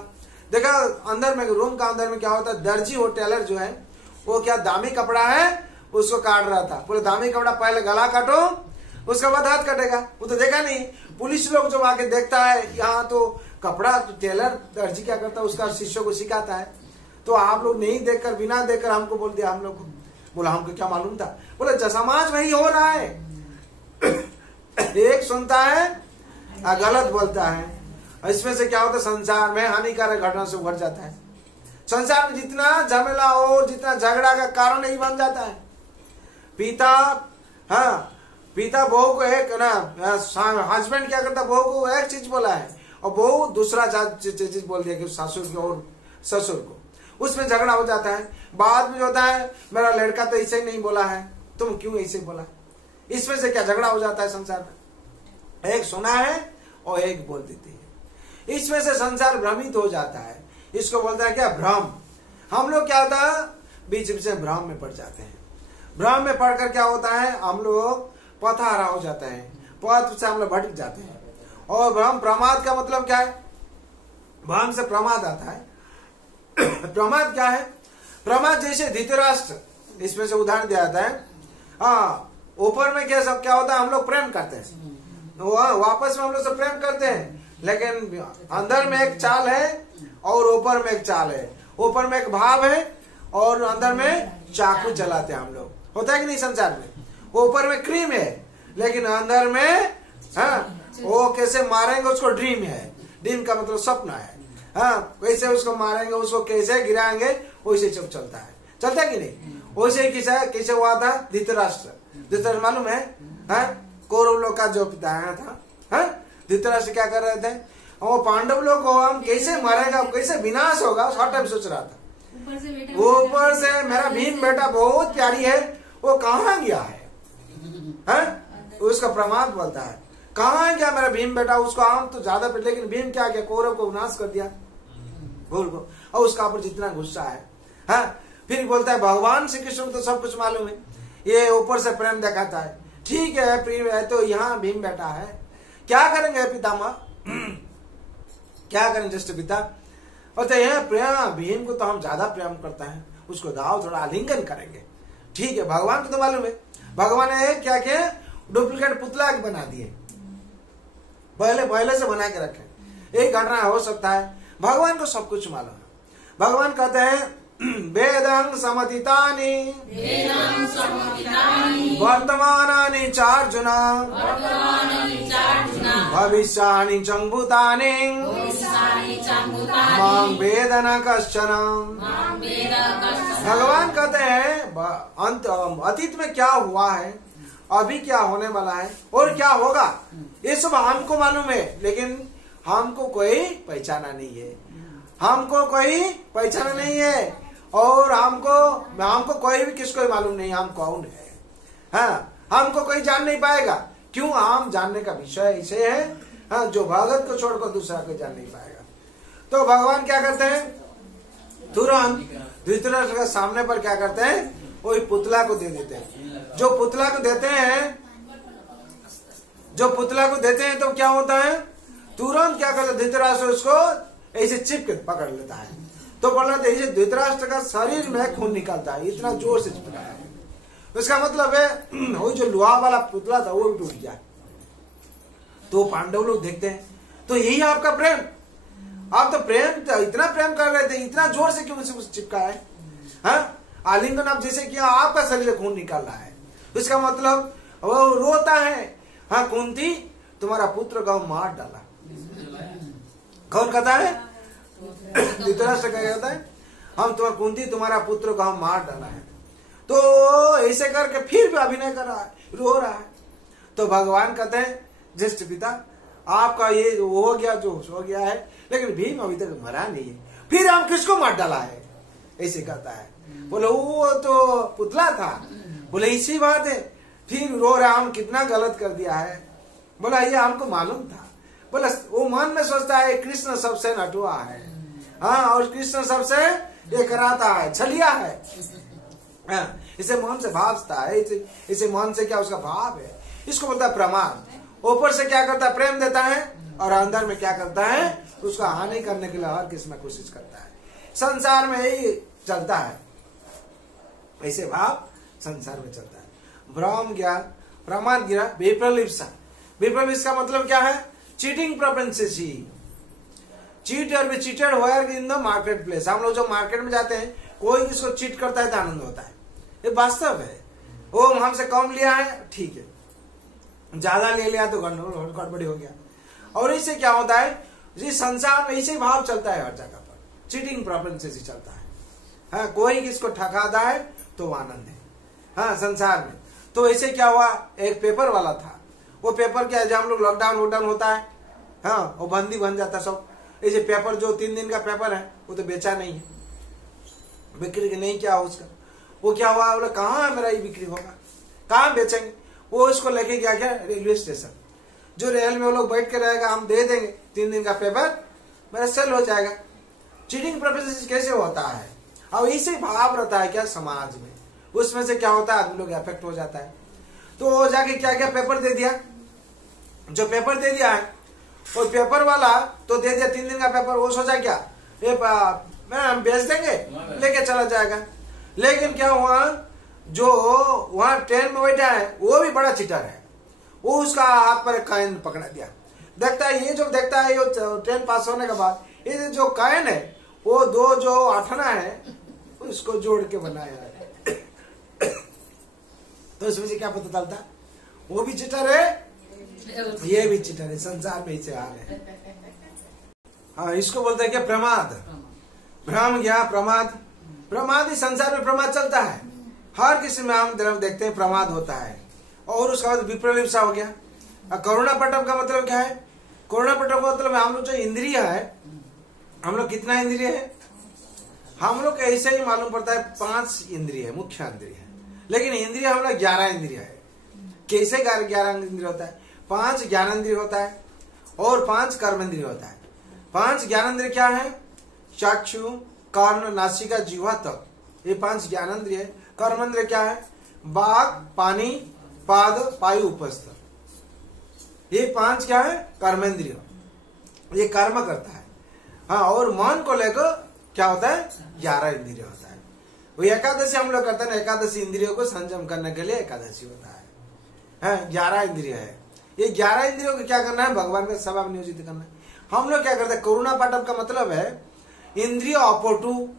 अंदर में, रूम का अंदर में क्या होता है, दर्जी और टेलर जो है वो क्या दामी कपड़ा है उसको काट रहा था। बोले दामी कपड़ा पहले गला काटो उसके बाद हाथ कटेगा। वो तो देखा नहीं। पुलिस लोग जब आके देखता है यहाँ तो कपड़ा, तो टेलर दर्जी क्या करता है, उसका शिष्यों को सिखाता है। तो आप लोग नहीं देखकर, बिना देखकर हमको बोल दिया, हम लोग को बोला हमको क्या मालूम था। बोले समाज वही हो रहा है, एक सुनता है गलत बोलता है। इसमें से क्या होता है, संसार में हानिकारक घटना से उभर जाता है। संसार में जितना झमेला और जितना झगड़ा का कारण ही बन जाता है। पिता, हाँ, पिता बहू को एक ना, हस्बैंड क्या करता, बहू को एक चीज बोला है और बहू दूसरा चीज बोल दिया कि सासुर को और ससुर को, उसमें झगड़ा हो जाता है। बाद में जो होता है, मेरा लड़का तो ऐसे ही नहीं बोला है, तुम क्यों ऐसे बोला। इसमें से क्या झगड़ा हो जाता है संसार में, एक सुना है और एक बोल देती है। इसमें से संसार भ्रमित हो जाता है। इसको बोलता है क्या, भ्रम। हम लोग क्या होता है, बीच बीच में भ्रम में पड़ जाते हैं। भ्रम में पढ़कर क्या होता है, हम लोग पथहारा हो जाता है, पथ से हम लोग भटक जाते हैं। और भ्रम, प्रमाद का मतलब क्या है, भ्रम से प्रमाद आता है। प्रमाद क्या है, प्रमाद जैसे धृतराष्ट्र, इसमें से उदाहरण दिया जाता है। हाँ, ऊपर में क्या सब क्या होता है, हम लोग प्रेम करते हैं, वापस में हम लोग से प्रेम करते हैं, लेकिन अंदर में एक चाल है और ऊपर में एक चाल है। ऊपर में एक भाव है और अंदर में चाकू चलाते हैं हम लोग, होता है कि नहीं संसार में। ऊपर में क्रीम है लेकिन अंदर में, हाँ, वो कैसे मारेंगे उसको ड्रीम है। ड्रीम का मतलब सपना है। हाँ, कैसे उसको मारेंगे, उसको कैसे गिराएंगे, वैसे सब चलता है, चलता है कि नहीं। वैसे ही कैसे हुआ था धृतराष्ट्र। धृतराष्ट्र मालूम है, कौरव लोग का जो पिता था, धृतराष्ट्र क्या कर रहे थे, वो पांडव लोग को हम कैसे मारेगा, कैसे विनाश होगा, हर टाइम सोच रहा था। ऊपर से मेरा भीम बेटा बहुत प्यारी है, वो कहाँ गया है, उसका प्रमाद बोलता है, कहाँ गया मेरा भीम बेटा। उसको आम तो ज्यादा पे, लेकिन भीम क्या गया, कौरव को विनाश कर दिया, भूल को। और उसका ऊपर जितना गुस्सा है। हाँ, फिर बोलता है भगवान श्री कृष्ण को तो सब कुछ मालूम है, ये ऊपर से प्रेम दिखाता है। ठीक है, प्रेम है तो यहाँ भीम बैठा है, क्या करेंगे पितामह, क्या करें ज्येष्ठ पिता? और तो यह प्रेम, भीम को तो हम ज्यादा प्रेम करता है, उसको दाव थोड़ा आलिंगन करेंगे। ठीक है, भगवान को तो मालूम है, भगवान ने क्या किया, डुप्लीकेट पुतला बना दिए, पहले से बना के रखे। एक घटना हो सकता है, भगवान को सब कुछ मालूम है। भगवान कहते हैं वेदं समतीतानि वर्तमानानि चार्जुन भविष्यानि चंभूतानि मां वेद न कश्चन। भगवान कहते हैं अतीत में क्या हुआ है, अभी क्या होने वाला है और क्या होगा, ये सब हमको मालूम है, लेकिन हमको कोई पहचाना नहीं है, हमको कोई पहचाना नहीं है, और हमको कोई भी किसको मालूम नहीं हम कौन है। हाँ, हमको कोई जान नहीं पाएगा, क्यों? हम जानने का विषय इसे है, हाँ, जो भगत को छोड़कर दूसरा कोई जान नहीं पाएगा। तो भगवान क्या करते हैं, तुरंत धृतराष्ट्र के सामने पर क्या करते हैं, वही पुतला को दे देते हैं। जो पुतला को देते हैं तो क्या होता है, तुरंत क्या करता है, धृतराष्ट्र उसको ऐसे चिपके पकड़ लेता है। तो बोला धृतराष्ट्र का शरीर में खून निकलता है, इतना जोर से चिपका है। उसका मतलब है वो जो लोहा वाला पुतला था वो टूट गया। तो पांडव लोग देखते हैं, तो यही आपका प्रेम, आप तो इतना प्रेम कर रहे थे, इतना जोर से क्यों मुझसे चिपका है? हाँ, आलिंगन आप जैसे किया, आपका शरीर से खून निकल रहा है। उसका मतलब वो रोता है, हाँ कुंती तुम्हारा पुत्र को मार डाला। कौन कहता है? धृतराष्ट्र क्या कहता है, हम तुम्हारा कुंती तुम्हारा पुत्र को हम मार डाला है। तो ऐसे करके फिर भी अभिनय कर रहा है, रो रहा है। तो भगवान कहते हैं ज्येष्ठ पिता आपका ये हो गया जो हो गया है, लेकिन भीम अभी तक मरा नहीं है, फिर हम किसको मार डाला है? ऐसे कहता है। बोले वो तो पुतला था। बोले इसी बात है, फिर रो रहा हम कितना गलत कर दिया है। बोला ये हमको मालूम था। बोला वो मन में सोचता है कृष्ण सबसे नटुआ है, हाँ, और कृष्ण सबसे ये कराता है, छलिया है, हाँ, इसे मन से भावता है, इसे मन से क्या उसका भाव है, इसको बोलता है प्रमाद। ऊपर से क्या करता है, प्रेम देता है, और अंदर में क्या करता है, उसका हानि करने के लिए हर किस्म कोशिश करता है। संसार में यही चलता है, ऐसे भाव संसार में चलता है। भ्रम गया, प्रमाद गिरा, विप्रलिप्सा। विप्रलिप्सा का मतलब क्या है? Cheating propensity. चीट और be cheated where in the market place. हम लोग जो मार्केट में जाते हैं, कोई किसको चीट करता है तो आनंद होता है, ये वास्तव है। वो हमसे कम लिया है, ठीक है, ज्यादा ले लिया तो गड़बड़ी हो गया। और इससे क्या होता है, इस संसार में इसे भाव चलता है हर जगह पर, चीटिंग प्रोपेंसिटी चलता है। हाँ, कोई किसको ठकाता है तो आनंद है, हाँ, संसार में। तो ऐसे क्या हुआ, एक पेपर वाला था, वो पेपर क्या है, जब हम लोग लॉकडाउन होता है, हाँ, वो बंदी बन जाता सब। ऐसे पेपर जो 3 दिन का पेपर है वो तो बेचा नहीं है, बिक्री नहीं किया उसका। वो क्या हुआ, बोला कहाँ मेरा ये बिक्री होगा, कहाँ बेचेंगे? वो उसको लेके गया क्या, रेलवे स्टेशन। जो रेल में वो लोग बैठ के रहेगा, हम दे देंगे 3 दिन का पेपर, मेरा सेल हो जाएगा। चीटिंग प्रोसेस कैसे होता है? अब इसे भाव रहता है क्या समाज में, उसमें से क्या होता है, आदमी लोग इफेक्ट हो जाता है। तो वो जाके क्या क्या पेपर दे दिया, जो पेपर दे दिया है और पेपर वाला तो दे दिया 3 दिन का पेपर, वो सोचा क्या ये हम बेच देंगे, लेके चला जाएगा। लेकिन क्या हुआ, जो वहां ट्रेन में बैठा है वो भी बड़ा चीटर है, वो उसका हाथ पर कायन पकड़ा दिया। देखता है, ये जो देखता है, ये ट्रेन पास होने के बाद ये जो कायन है वो 2 जो आठना है उसको जोड़ के बनाया है। तो इसमें से क्या पता चलता, वो भी चिटर है, ये भी चिटर है, संसार में इसे हाल है। हाँ, इसको बोलते हैं क्या, प्रमाद। भ्रम गया, प्रमाद। प्रमाद ही संसार में प्रमाद चलता है, हर किसी में हम देखते हैं प्रमाद होता है। और उसका बाद विप्रलिप्सा हो गया। करुणा पटम का मतलब क्या है? करुणा पटम का मतलब हम लोग जो इंद्रिय है, हम लोग कितना इंद्रिय है, हम लोग ऐसे ही मालूम पड़ता है 5 इंद्रिय है, मुख्य इंद्रिय है, लेकिन इंद्रिय हम लोग 11 इंद्रिय है। कैसे 11 इंद्रिय होता है? 5 ज्ञानेंद्रिय होता है और 5 कर्मेंद्रिय होता है। 5 ज्ञानेंद्रिय क्या है? चक्षु, कर्ण, नासिका, जीवा तक, ये 5 ज्ञानेंद्रिय है। कर्मेंद्रिय क्या है? बाघ, पानी, पाद, पायु, उपस्थ, ये 5 क्या है? कर्मेंद्रिय, ये कर्म करता है। हाँ, और मन को लेकर क्या होता है? 11 इंद्रिय होता है। वो एकादशी हम लोग करते हैं, एकादशी इंद्रियों को संयम करने के लिए एकादशी होता है। 11 इंद्रिय है। ये 11 इंद्रियों को क्या करना है? भगवान का सेवा में नियोजित करना है। हम लोग क्या करते हैं? करुणा पाठम का मतलब है इंद्रिय अपटू,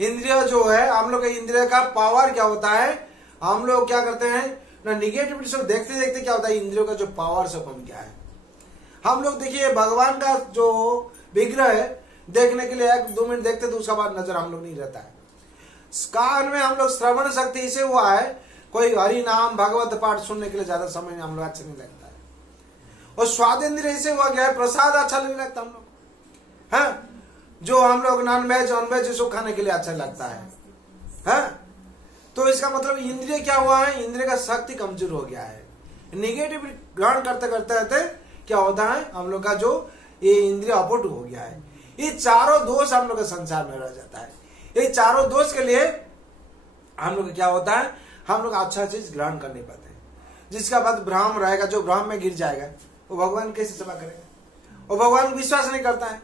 इंद्रिय जो है हम लोग, इंद्रिय का पावर क्या होता है? हम लोग क्या करते हैं ना, निगेटिविटी से देखते देखते क्या होता है, इंद्रियों का जो पावर से कम क्या है। हम लोग देखिए भगवान का जो विग्रह है, देखने के लिए 1-2 मिनट देखते तो उसका बाद नजर हम लोग नहीं रहता है। कान में हम लोग श्रवण शक्ति इसे हुआ है, कोई हरि नाम भागवत पाठ सुनने के लिए ज्यादा समय हम लोग अच्छा नहीं लगता है। और स्वाद इंद्रिय इसे हुआ गया है, प्रसाद अच्छा नहीं लगता हम लोग। हाँ, जो हम लोग नॉन वेज नॉन वेज इसको खाने के लिए अच्छा लगता है। हाँ, तो इसका मतलब इंद्रिय क्या हुआ है? इंद्रिय का शक्ति कमजोर हो गया है। निगेटिव ग्रहण करते करते रहते क्या होता है? हम लोग का जो ये इंद्रिय अपट हो गया है। ये चारों दोष हम लोग के संसार में रह जाता है। ये चारों दोष के लिए हम लोग क्या होता है? हम लोग अच्छा चीज ग्रहण कर नहीं पाते। जिसका बाद ब्रह्म रहेगा, जो ब्रह्म में गिर जाएगा, वो भगवान कैसे सेवा करेगा? वो भगवान को विश्वास नहीं करता है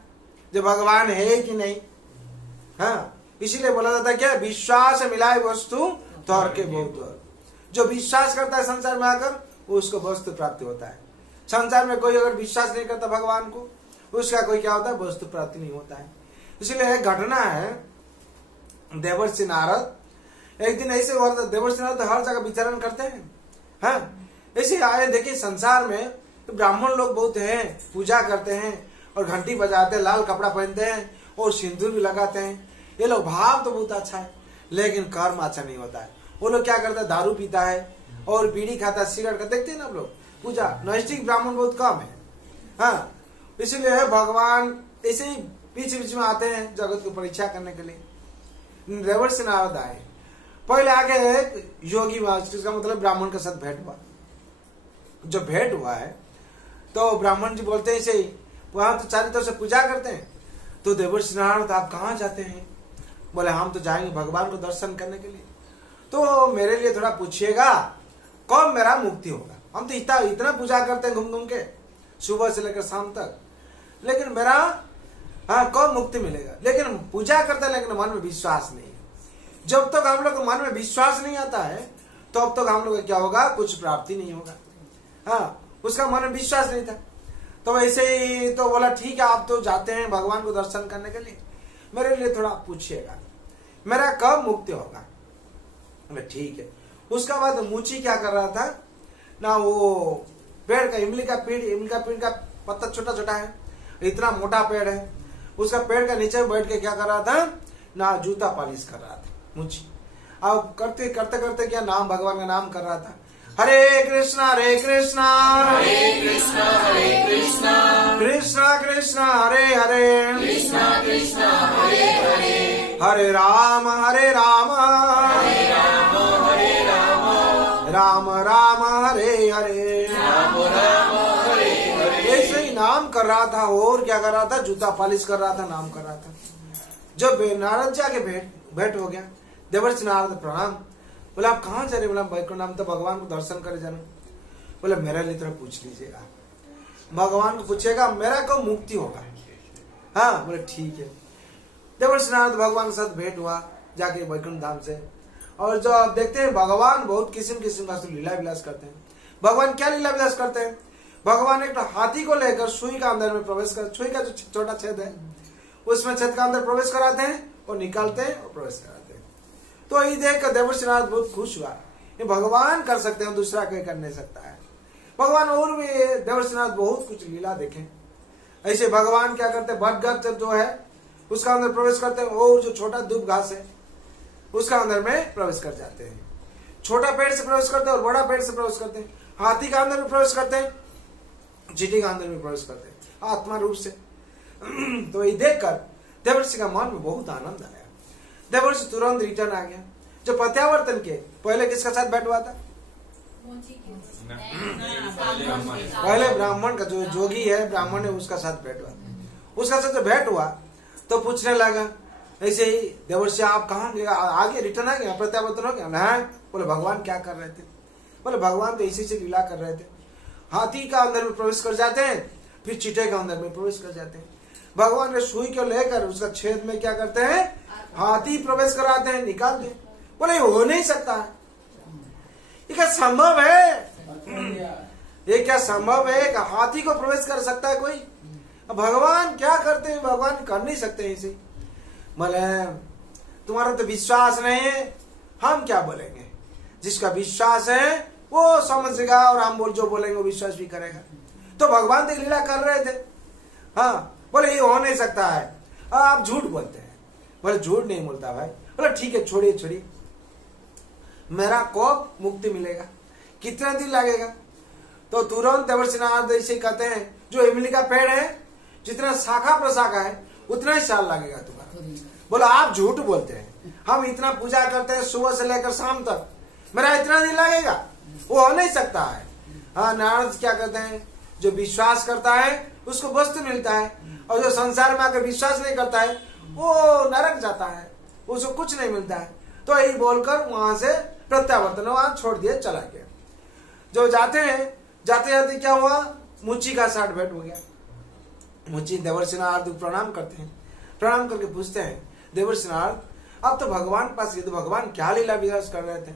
जो भगवान है कि नहीं। हाँ, इसीलिए बोला जाता है क्या? विश्वास मिलाए वस्तु तौर के बहुत। जो विश्वास करता है संसार में आकर, उसको वस्तु प्राप्ति होता है। संसार में कोई अगर विश्वास नहीं करता भगवान को, उसका कोई क्या होता है? वस्तु प्राप्ति नहीं होता है। इसलिए एक घटना है, देवर्षि नारद एक दिन ऐसे हुआ था। देवर्षि नारद हर जगह विचरण करते हैं। हाँ, ऐसे आए, देखिए संसार में तो ब्राह्मण लोग बहुत हैं, पूजा करते हैं और घंटी बजाते हैं, लाल कपड़ा पहनते हैं और सिंदूर भी लगाते हैं। ये लोग भाव तो बहुत अच्छा है, लेकिन कर्म अच्छा नहीं होता है। वो लोग क्या करता है? दारू पीता है और बीड़ी खाता है, सिगरेट का। देखते हैं ना आप लोग, पूजा नैष्ठिक ब्राह्मण बहुत कम है। हाँ, इसलिए भगवान ऐसे ही बीच बीच में आते हैं जगत को परीक्षा करने के लिए। देवर्षि नारद आए, पहले आगे एक योगी महाराज, जिसका मतलब ब्राह्मण के साथ भेंट हुआ। जो भेंट हुआ है तो ब्राह्मण जी बोलते हैं, इसे वहां तो चारों तरफ से पूजा करते हैं। तो देवर्षि नारद आप कहाँ जाते हैं? बोले हम तो जाएंगे भगवान को दर्शन करने के लिए। तो मेरे लिए थोड़ा पूछिएगा कब मेरा मुक्ति होगा? हम तो इतना पूजा करते हैं घूम घूम के, सुबह से लेकर शाम तक, लेकिन मेरा कब मुक्ति मिलेगा? लेकिन पूजा करते हैं, लेकिन मन में विश्वास नहीं है। जब तक हम लोग को मन में विश्वास नहीं आता है, तो अब तक हम लोग क्या होगा? कुछ प्राप्ति नहीं होगा। हाँ, उसका मन में विश्वास नहीं था, तो वैसे ही तो बोला ठीक है, आप तो जाते हैं भगवान को दर्शन करने के लिए, मेरे लिए थोड़ा पूछिएगा मेरा कब मुक्ति होगा? ठीक है। उसका बाद मुची क्या कर रहा था ना, वो पेड़ का इमली का पेड़ का पत्ता छोटा छोटा है, इतना मोटा पेड़ है, उसका पेड़ का नीचे बैठ के क्या कर रहा था ना, जूता पॉलिश कर रहा था मुची। अब करते करते करते क्या नाम, भगवान का नाम कर रहा था, हरे कृष्णा हरे कृष्णा हरे कृष्णा हरे कृष्णा कृष्णा कृष्णा हरे हरे कृष्णा कृष्णा हरे हरे हरे राम हरे राम राम राम हरे हरे राम राम हरे हरे। ऐसे ही नाम कर रहा था, और क्या कर रहा था? जूता पॉलिश कर रहा था, नाम कर रहा था। जब नारद जी आके भेंट हो गया, देवर्षि नारद प्रणाम। बोला आप कहाँ जा रहे? बोला बैकुंठ नाम तो भगवान को दर्शन करे जाना। बोला मेरा लिए थोड़ा पूछ लीजिएगा, भगवान को पूछेगा मेरा कब मुक्ति होगा? हाँ, बोले ठीक है। देवर्षि नारद भगवान के साथ भेंट हुआ जाके बैकुंठ धाम से। और जो आप देखते हैं भगवान बहुत किस्म किस्म का लीला विलास करते हैं। भगवान क्या लीला विलास करते हैं? भगवान एक तो हाथी को लेकर सुई का अंदर में प्रवेश कर, सुई का जो छोटा छेद है उसमें छेद का अंदर प्रवेश कराते हैं और निकालते हैं और प्रवेश कराते हैं। तो ये देख कर देवर्षि नारद बहुत खुश हुआ, ये भगवान कर सकते हैं, दूसरा कोई कर नहीं सकता है। भगवान और भी देवर्षि नारद बहुत कुछ लीला देखे। ऐसे भगवान क्या करते हैं, बरगद जो है उसका अंदर प्रवेश करते हैं, और जो छोटा दूब घास है उसका अंदर में प्रवेश कर जाते हैं। छोटा पेड़ से प्रवेश करते हैं और बड़ा पेड़ से प्रवेश करते हैं। हाथी का अंदर में प्रवेश करते हैं, चींटी का अंदर में प्रवेश करते हैं आत्मा रूप से। तो ये देखकर देवर्षि का मन में बहुत आनंद आया। देवर्षि तुरंत रिटर्न आ गया। जो प्रत्यावर्तन के पहले किसका साथ बैठ हुआ था? पहले ब्राह्मण का जो जोगी है, ब्राह्मण है, उसका साथ बैठ हुआ। उसका साथ जो बैठ हुआ तो पूछने लगा ऐसे ही देवर्षि आप कहाँ गए, आगे रिटर्न आ गया, प्रत्यावर्तन हो गया ना। बोले भगवान क्या कर रहे थे? बोले भगवान तो इसी से लीला कर रहे थे। हाथी का अंदर में प्रवेश कर जाते हैं, फिर चीटे का अंदर में प्रवेश कर जाते हैं। भगवान ने सुई को लेकर उसका छेद में क्या करते हैं, हाथी प्रवेश कराते हैं, निकालते हैं। बोले ये हो नहीं सकता है, ये क्या संभव है? ये क्या संभव है कि हाथी को प्रवेश कर सकता है कोई? भगवान क्या करते हैं? भगवान कर नहीं सकते इसे। बोले तुम्हारा तो विश्वास नहीं है, हम क्या बोलेंगे? जिसका विश्वास है वो समझेगा और हम जो बोलेंगे वो विश्वास भी करेगा। तो भगवान तो लीला कर रहे थे। हाँ, बोले ये हो नहीं सकता है, आप झूठ बोलते हैं। बोले झूठ नहीं बोलता भाई। बोले ठीक है, छोड़िए छोड़िए, मेरा कब मुक्ति मिलेगा, कितना दिन लगेगा? तो तुरंत देवर्षि नारद ऐसे कहते हैं, जो इमली का पेड़ है जितना शाखा प्रशाखा है उतना ही साल लगेगा तुम्हारा। बोला आप झूठ बोलते हैं, हम इतना पूजा करते हैं सुबह से लेकर शाम तक, मेरा इतना दिन लगेगा, वो हो नहीं सकता है। हाँ, नारद क्या कहते हैं, जो विश्वास करता है उसको वस्तु मिलता है, और जो संसार में आकर विश्वास नहीं करता है वो नरक जाता है, उसको कुछ नहीं मिलता है। तो यही बोलकर वहां से प्रत्यावर्तन वहां छोड़ दिया, चला गया। जो जाते हैं, जाते जाते क्या हुआ, मुची का साठ भेंट हो गया। मुची देवर्षि नारद प्रणाम करते हैं, प्रणाम करके पूछते हैं, देवर्षि नारद अब तो भगवान पास ये तो भगवान क्या लीला विलास कर रहे थे?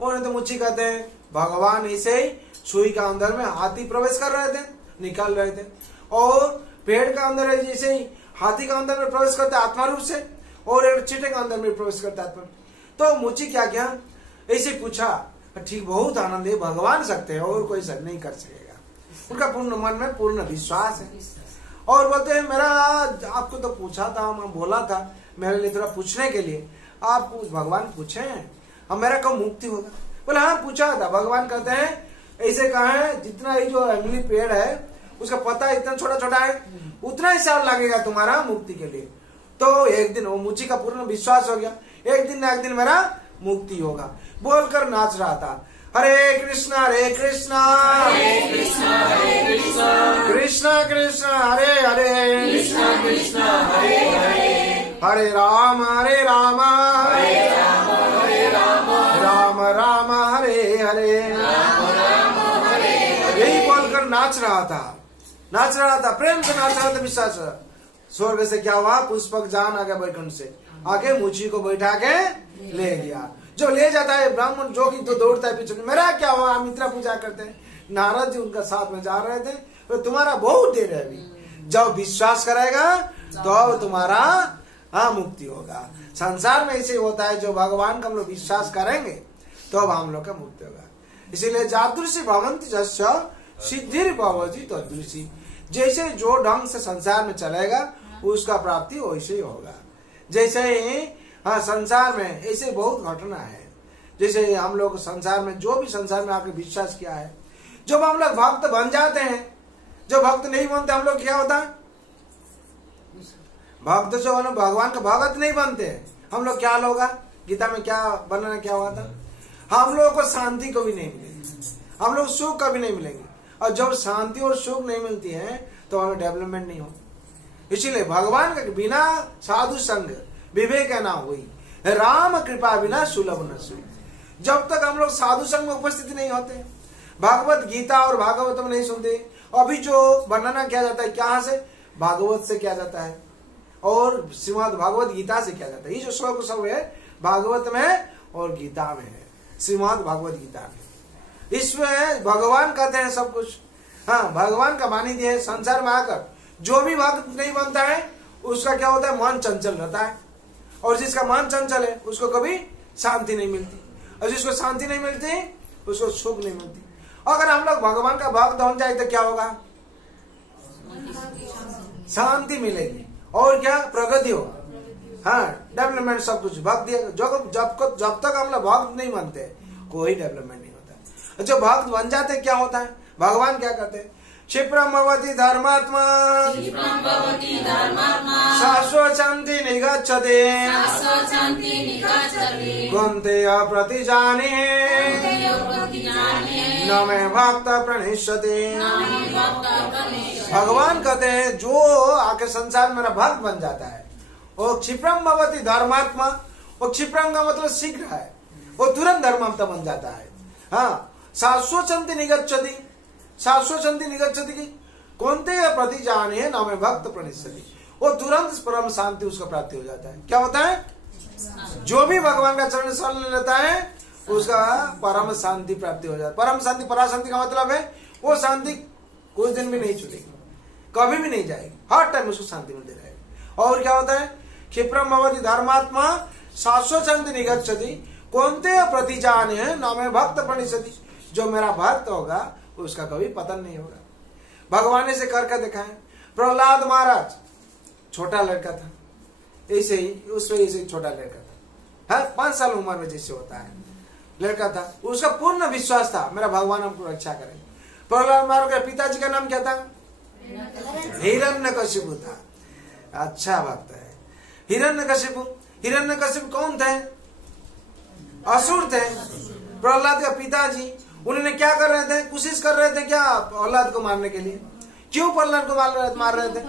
उन्होंने तो मुची कहते हैं भगवान ऐसे ही सुई का अंदर में हाथी प्रवेश कर रहे थे, निकाल रहे थे, और पेड़ का अंदर जैसे ही हाथी का अंदर में प्रवेश करते आत्मा रूप से, और एक चीटे का अंदर में प्रवेश करता आत्मा। तो मुची क्या किया, ऐसे पूछा, ठीक बहुत आनंद है, भगवान सकते हैं और कोई सक नहीं कर सकेगा। उनका पूर्ण मन में पूर्ण विश्वास है। और बोलते हैं मेरा आपको तो पूछा था, मैं बोला था मेरे लिए थोड़ा पूछने के लिए, आप भगवान पूछे हैं अब मेरा कब मुक्ति होगा? बोले हाँ पूछा था। भगवान कहते हैं ऐसे कहा है, जितना ये जो इमली पेड़ है उसका पत्ता इतना छोटा छोटा है, उतना ही साल लगेगा तुम्हारा मुक्ति के लिए। तो एक दिन वो मुची का पूर्ण विश्वास हो गया, एक दिन ना एक दिन मेरा मुक्ति होगा, बोलकर नाच रहा था, हरे कृष्णा हरे कृष्णा कृष्णा कृष्णा हरे हरे हरे राम राम राम हरे हरे। यही बोलकर नाच रहा था, प्रेम से नाच रहा था, विश्वास। स्वर्ग से क्या हुआ, पुष्पक जान आगे बैठने से आगे मुची को बैठा के ले गया। जो ले जाता है ब्राह्मण जोगी तो दौड़ता है पीछे, मेरा क्या हुआ, हम इतना पूजा करते हैं। नारद जी उनका साथ में जा रहे थे, तो तुम्हारा बहुत देर है अभी, जब विश्वास करेगा तो तुम्हारा हाँ मुक्ति होगा। संसार में ऐसे होता है, जो भगवान का हम लोग विश्वास करेंगे तो हम लोग का मुक्ति होगा। इसीलिए जादृशी भवंति जस्य सिद्धिर भवति तदृशी, जैसे जो ढंग से संसार में चलेगा उसका प्राप्ति वैसे ही होगा। जैसे ही हाँ संसार में ऐसे बहुत घटना है, जैसे हम लोग संसार में जो भी संसार में आकर विश्वास किया है, जब हम लोग भक्त बन जाते हैं, जो भक्त नहीं बनते हम लोग क्या होता है, भक्त जो है भगवान का भगत नहीं बनते हम लोग, क्या होगा गीता में क्या बनना क्या हुआ था, हम लोगों को शांति को भी नहीं मिलेगी, हम लोग सुख कभी नहीं मिलेंगे। और जब शांति और सुख नहीं मिलती है तो हमें डेवलपमेंट नहीं होती। इसीलिए भगवान के बिना साधु संग विवेक न हुई, राम कृपा बिना सुलभ न सुई। जब तक हम लोग साधु संग में उपस्थित नहीं होते, भागवत गीता और भागवत में नहीं सुनते, अभी जो वर्णना किया जाता है क्या से, भागवत से किया जाता है और श्रीमद् भागवत गीता से किया जाता है। ये जो श्लोक सब है भागवत में और गीता में है, श्रीमद् भागवत गीता में। इसमें भगवान कहते हैं सब कुछ। हाँ, भगवान का वाणी है। संसार में आकर जो भी भक्त नहीं बनता है उसका क्या होता है, मन चंचल रहता है, और जिसका मन चंचल है उसको कभी शांति नहीं मिलती, और जिसको शांति नहीं मिलती उसको सुख नहीं मिलती। अगर हम लोग भगवान का भक्त बन जाए तो क्या होगा, शांति मिलेगी और क्या प्रगति होगा, हाँ डेवलपमेंट सब कुछ। भक्त जब तक हम लोग भक्त नहीं बनते कोई डेवलपमेंट नहीं होता। जो भक्त बन जाते क्या होता है, भगवान क्या कहते हैं, क्षिप्रम भवति धर्मात्मा शाश्वत शांति निगच्छति गुंते प्रतिजाने न मे भक्त प्रणिष्यति। भगवान कहते हैं जो आके संसार में मेरा भक्त बन जाता है वो क्षिप्रम भवति धर्मात्मा, वो क्षिप्रम का मतलब शीघ्र है, वो तुरंत धर्मात्मा बन जाता है। हाँ, शाश्वचंती निगच्छति, शाश्वचंती निगच्छति की कौनते प्रति जाने नामे भक्त प्रणिष्यति, वो तुरंत परम शांति उसको प्राप्ति हो जाता है। क्या होता है? जो भी भगवान का चरण शरण लेता है उसका परम शांति प्राप्ति हो जाता है। परम शांति, पराशांति का मतलब है वो शांति कुछ दिन भी नहीं छूटेगी, कभी भी नहीं जाएगी, हर टाइम उसको शांति मिलती रहेगी। और क्या होता है? क्षिप्रम भवति धर्मात्मा शाश्वचंती निगच्छति कौनते प्रति जाने नामे भक्त प्रणिष्यति, जो मेरा भक्त होगा उसका कभी पतन नहीं होगा। भगवान ने से करके दिखाए। प्रहलाद महाराज छोटा लड़का था, ऐसे ही उसमें ऐसे छोटा लड़का था, हाँ 5 साल उम्र में जैसे होता है लड़का था, उसका पूर्ण विश्वास था मेरा भगवान हमको रक्षा करेंगे। प्रहलाद महाराज के पिताजी का नाम क्या था? हिरण्यकशिपु था। अच्छा भक्त है हिरण्यकशिपु। हिरण्यकशिपु कौन थे? असुर थे। प्रहलाद के पिताजी उन्होंने क्या कर रहे थे? कोशिश कर रहे थे क्या प्रहलाद को मारने के लिए। क्यों प्रहलाद को मार रहे थे?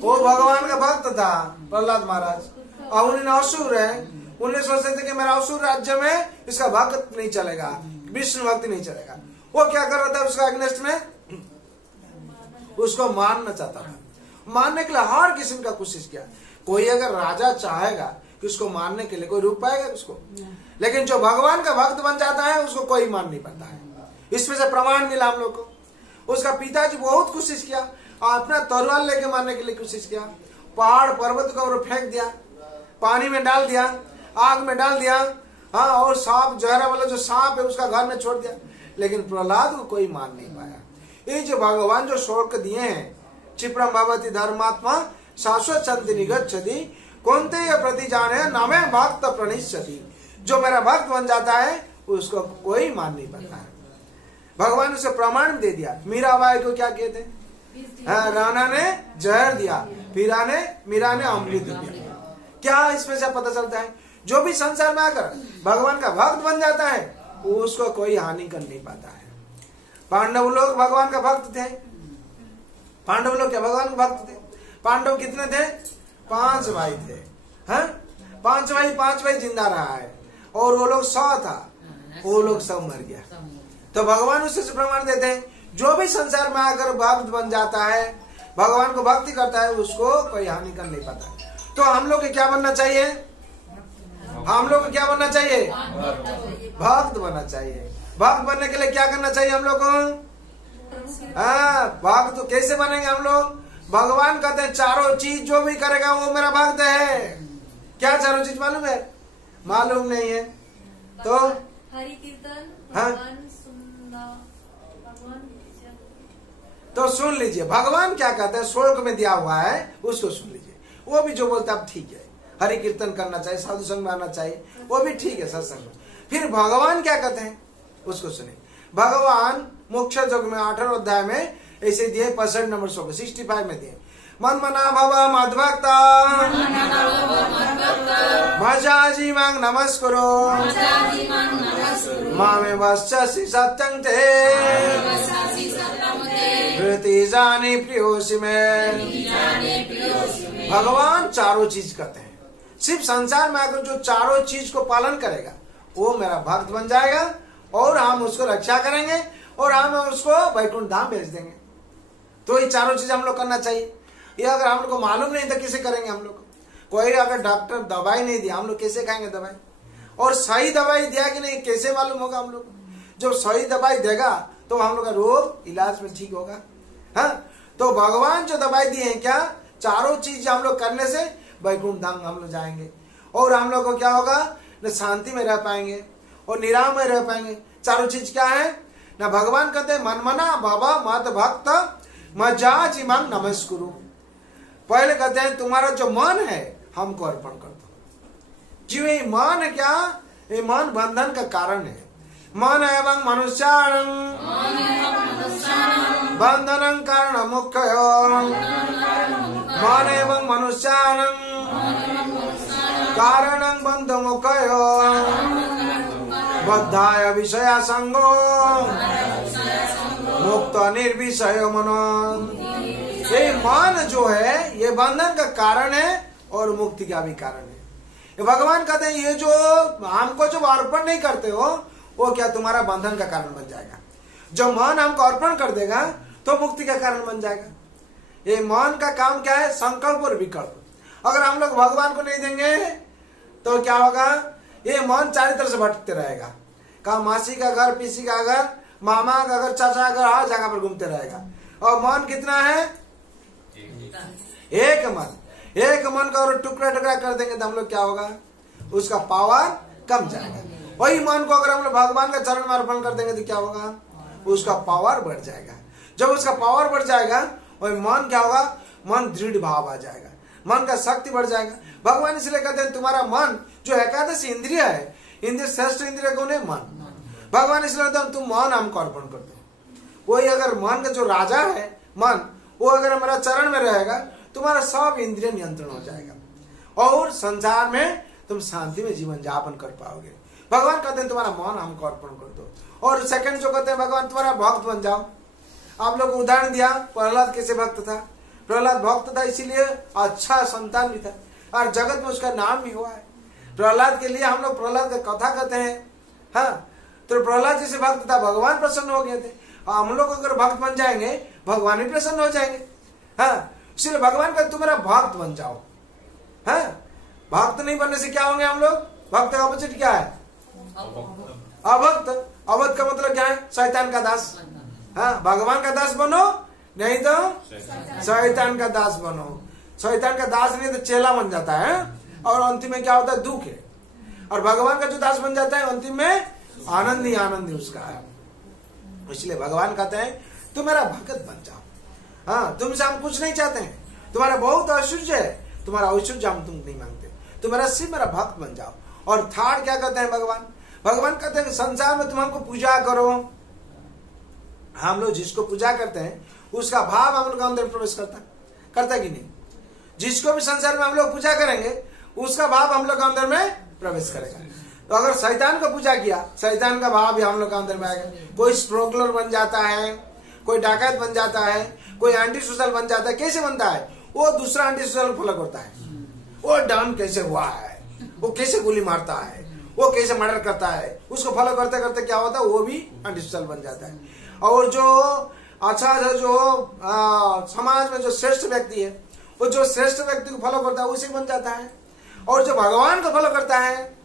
वो भगवान का भक्त था प्रहलाद महाराज, और उन्होंने असुर है, उन्हें सोचते थे कि मेरा असुर राज्य में इसका भक्त नहीं चलेगा, विष्णु भक्ति नहीं चलेगा। वो क्या कर रहा था? उसका अगेंस्ट में उसको मारना चाहता था। मारने के लिए हर किस्म का कोशिश किया। कोई अगर राजा चाहेगा कि उसको मारने के लिए, कोई रुक पाएगा उसको? लेकिन जो भगवान का भक्त बन जाता है उसको कोई मार नहीं पाता है। इसमें से प्रमाण मिला हम लोग को। उसका पिताजी बहुत कोशिश किया, अपना तलवार लेके मारने के लिए कोशिश किया, पहाड़ पर्वत को फेंक दिया, पानी में डाल दिया, आग में डाल दिया, हाँ, और सांप जहरा वाला जो सांप है उसका घर में छोड़ दिया, लेकिन प्रहलाद को कोई मार नहीं पाया। ये जो भगवान जो श्लोक दिए हैं, क्षिप्रम भवति धर्मात्मा शाश्वचंती निगच्छति कौनते प्रति जाने नामे भक्त प्रणिष्यति, जो मेरा भक्त बन जाता है उसको कोई मार नहीं पाता है। भगवान उसे प्रमाण दे दिया। मीराबाई को क्या कहते? राणा ने जहर दिया, मीरा ने अमृत दिया। क्या इसमें से पता चलता है? जो भी संसार में आकर भगवान का भक्त बन जाता है उसको कोई हानि कर नहीं पाता है। पांडव लोग भगवान का भक्त थे। पांडव लोग क्या भगवान के भक्त थे? पांडव कितने थे? 5 भाई थे। हाँ, 5 भाई जिंदा रहा है, और वो लोग 100 था, वो लोग सब मर गया। तो भगवान उससे प्रमाण देते हैं, जो भी संसार में आकर भक्त बन जाता है, भगवान को भक्ति करता है, उसको कोई हानि कर नहीं पाता। तो हम लोग को क्या बनना चाहिए? हम लोग को क्या बनना चाहिए? भक्त बनना चाहिए। भक्त बनने के लिए क्या करना चाहिए हम लोग को? हाँ, भक्त तो कैसे बनेंगे हम लोग? भगवान कहते हैं चारों चीज जो भी करेगा वो मेरा भक्त है। क्या चारों चीज मालूम है? मालूम नहीं है तो हरि कीर्तन, हाँ, तो सुन लीजिए भगवान क्या कहते हैं, श्लोक में दिया हुआ है, उसको सुन लीजिए। वो भी जो बोलता है ठीक है, हरि कीर्तन करना चाहिए, साधु संग में आना चाहिए, वो भी ठीक है सत्संग में। फिर भगवान क्या कहते हैं उसको सुनिए। भगवान मुख्य योग में 18 अध्याय में ऐसे दिए 65 नंबर 65 में दिए। मन मना भव मद्भक्ता मजाजी मांग नमस्कुरो मामे वश्चसि सत्यं ते प्रीति जानी प्रियोसि में। भगवान चारों चीज करते हैं। सिर्फ संसार में आकर जो चारों चीज को पालन करेगा वो मेरा भक्त बन जाएगा, और हम उसको रक्षा करेंगे, और हम उसको वैकुंठ धाम भेज देंगे। तो ये चारों चीज हम लोग करना चाहिए। ये अगर हम लोग को मालूम नहीं था कैसे करेंगे हम लोग? कोई अगर डॉक्टर दवाई नहीं दिया, हम लोग कैसे खाएंगे दवाई? और सही दवाई दिया कि नहीं कैसे मालूम होगा हम लोग? जब सही दवाई देगा तो हम लोग का रोग इलाज में ठीक होगा। हाँ, तो भगवान जो दवाई दिए हैं क्या, चारों चीज हम लोग करने से वैकुंठ धाम हम लोग जाएंगे, और हम लोग को क्या होगा? न शांति में रह पाएंगे और निराम में रह पाएंगे। चारों चीज क्या है ना? भगवान कहते हैं मनमना बाबा मत भक्त मजाजी मांग नमस्कुरु। पहले कहते हैं तुम्हारा जो मन है हमको अर्पण कर दो। जी ये मन है क्या? ये मन बंधन का कारण है। मन एवं मनुष्याणं बंधनं कारण मुख्य। मन एवं मनुष्याणं कारणं बंध मुख्य। बद्धाय विषया संगो मुक्त निर्विषय मनो। ये मन जो है ये बंधन का कारण है और मुक्ति का भी कारण है। भगवान कहते हैं ये जो हमको जो अर्पण नहीं करते हो वो क्या तुम्हारा बंधन का कारण बन जाएगा। जो मन हमको अर्पण कर देगा तो मुक्ति का कारण बन जाएगा। ये मन का काम क्या है? संकल्प और विकल्प। अगर हम लोग भगवान को नहीं देंगे तो क्या होगा? ये मन चारों तरफ से भटकते रहेगा। कहा मासी का घर, पीसी का घर, मामा का घर, चाचा का घर, हर जगह पर घूमते रहेगा। और मन कितना है? एक मन। एक मन का और टुकड़ा टुकड़ा कर देंगे तो हम लोग क्या होगा? उसका पावर कम जाएगा। वही मन को अगर हम लोग भगवान के चरण में अर्पण कर देंगे तो क्या होगा? उसका पावर बढ़ जाएगा। जब उसका पावर बढ़ जाएगा वही मन क्या होगा? मन दृढ़ भाव आ जाएगा, मन का शक्ति बढ़ जाएगा। भगवान इसलिए कहते हैं तुम्हारा मन जो एकादश इंद्रिय है, इंद्रिय श्रेष्ठ इंद्रिय कौन है? मन। भगवान इसलिए कहते हैं तुम मन हमको अर्पण कर दो। वही अगर मन का जो राजा है मन, वो अगर हमारा चरण में रहेगा तुम्हारा सब इंद्रिय नियंत्रण हो जाएगा और संसार में तुम शांति में जीवन यापन कर पाओगे। भगवान कहते हैं तुम्हारा मन हमको अर्पण कर दो। और सेकंड जो कहते हैं भगवान तुम्हारा भक्त बन जाओ। आप लोग को उदाहरण दिया प्रहलाद कैसे भक्त था। प्रहलाद भक्त था इसीलिए अच्छा संतान भी था और जगत में उसका नाम भी हुआ है। प्रहलाद के लिए हम लोग प्रहलाद का कथा कहते हैं। हाँ, तो प्रहलाद जैसे भक्त था, भगवान प्रसन्न हो गए थे। हम लोग अगर भक्त बन जाएंगे भगवान ही प्रसन्न हो जाएंगे। हाँ, इसलिए भगवान का तुम्हारा भक्त बन जाओ। हाँ, भक्त नहीं बनने से क्या होंगे हम लोग? भक्त का ऑपोजिट क्या है? अभक्त। अभक्त का मतलब क्या है? शैतान का दास। हाँ, भगवान का दास बनो, नहीं तो शैतान का दास बनो। शैतान का दास नहीं तो चेला बन जाता है और अंतिम में क्या होता है? दुख है। और भगवान का जो दास बन जाता है अंतिम में आनंद ही आनंद ही उसका है। इसलिए भगवान कहते हैं तुम मेरा भक्त बन जाओ। हाँ, तुमसे हम कुछ नहीं चाहते हैं। तुम्हारा बहुत ऐश्वर्य है, तुम्हारा ऐश्वर्य हम तुम नहीं मांगते। तुम्हारा सिर्फ मेरा भक्त बन जाओ। और थर्ड क्या कहते हैं भगवान? भगवान कहते हैं संसार में तुम हमको पूजा करो। हम लोग जिसको पूजा करते हैं उसका भाव हम लोग अंदर प्रवेश करता कि नहीं? जिसको भी संसार में हम लोग पूजा करेंगे उसका भाव हम लोग अंदर में प्रवेश करेगा। तो अगर शैतान को पूजा किया, शैतान का भाव भी हम लोग अंदर में आएगा। कोई स्मगलर बन जाता है, कोई डाकैत बन जाता है, कोई एंटी सोशल बन जाता है। कैसे बनता है? वो दूसरा एंटी सोशल फॉलो करता है। वो डन कैसे हुआ है, वो कैसे गोली मारता है, वो कैसे मर्डर करता है, उसको फॉलो करते करते क्या होता है? वो भी एंटी सोशल बन जाता है। और जो अच्छा जो समाज में जो श्रेष्ठ व्यक्ति है, वो जो श्रेष्ठ व्यक्ति को फॉलो करता है उसी बन जाता है। और जो भगवान को फॉलो करता है,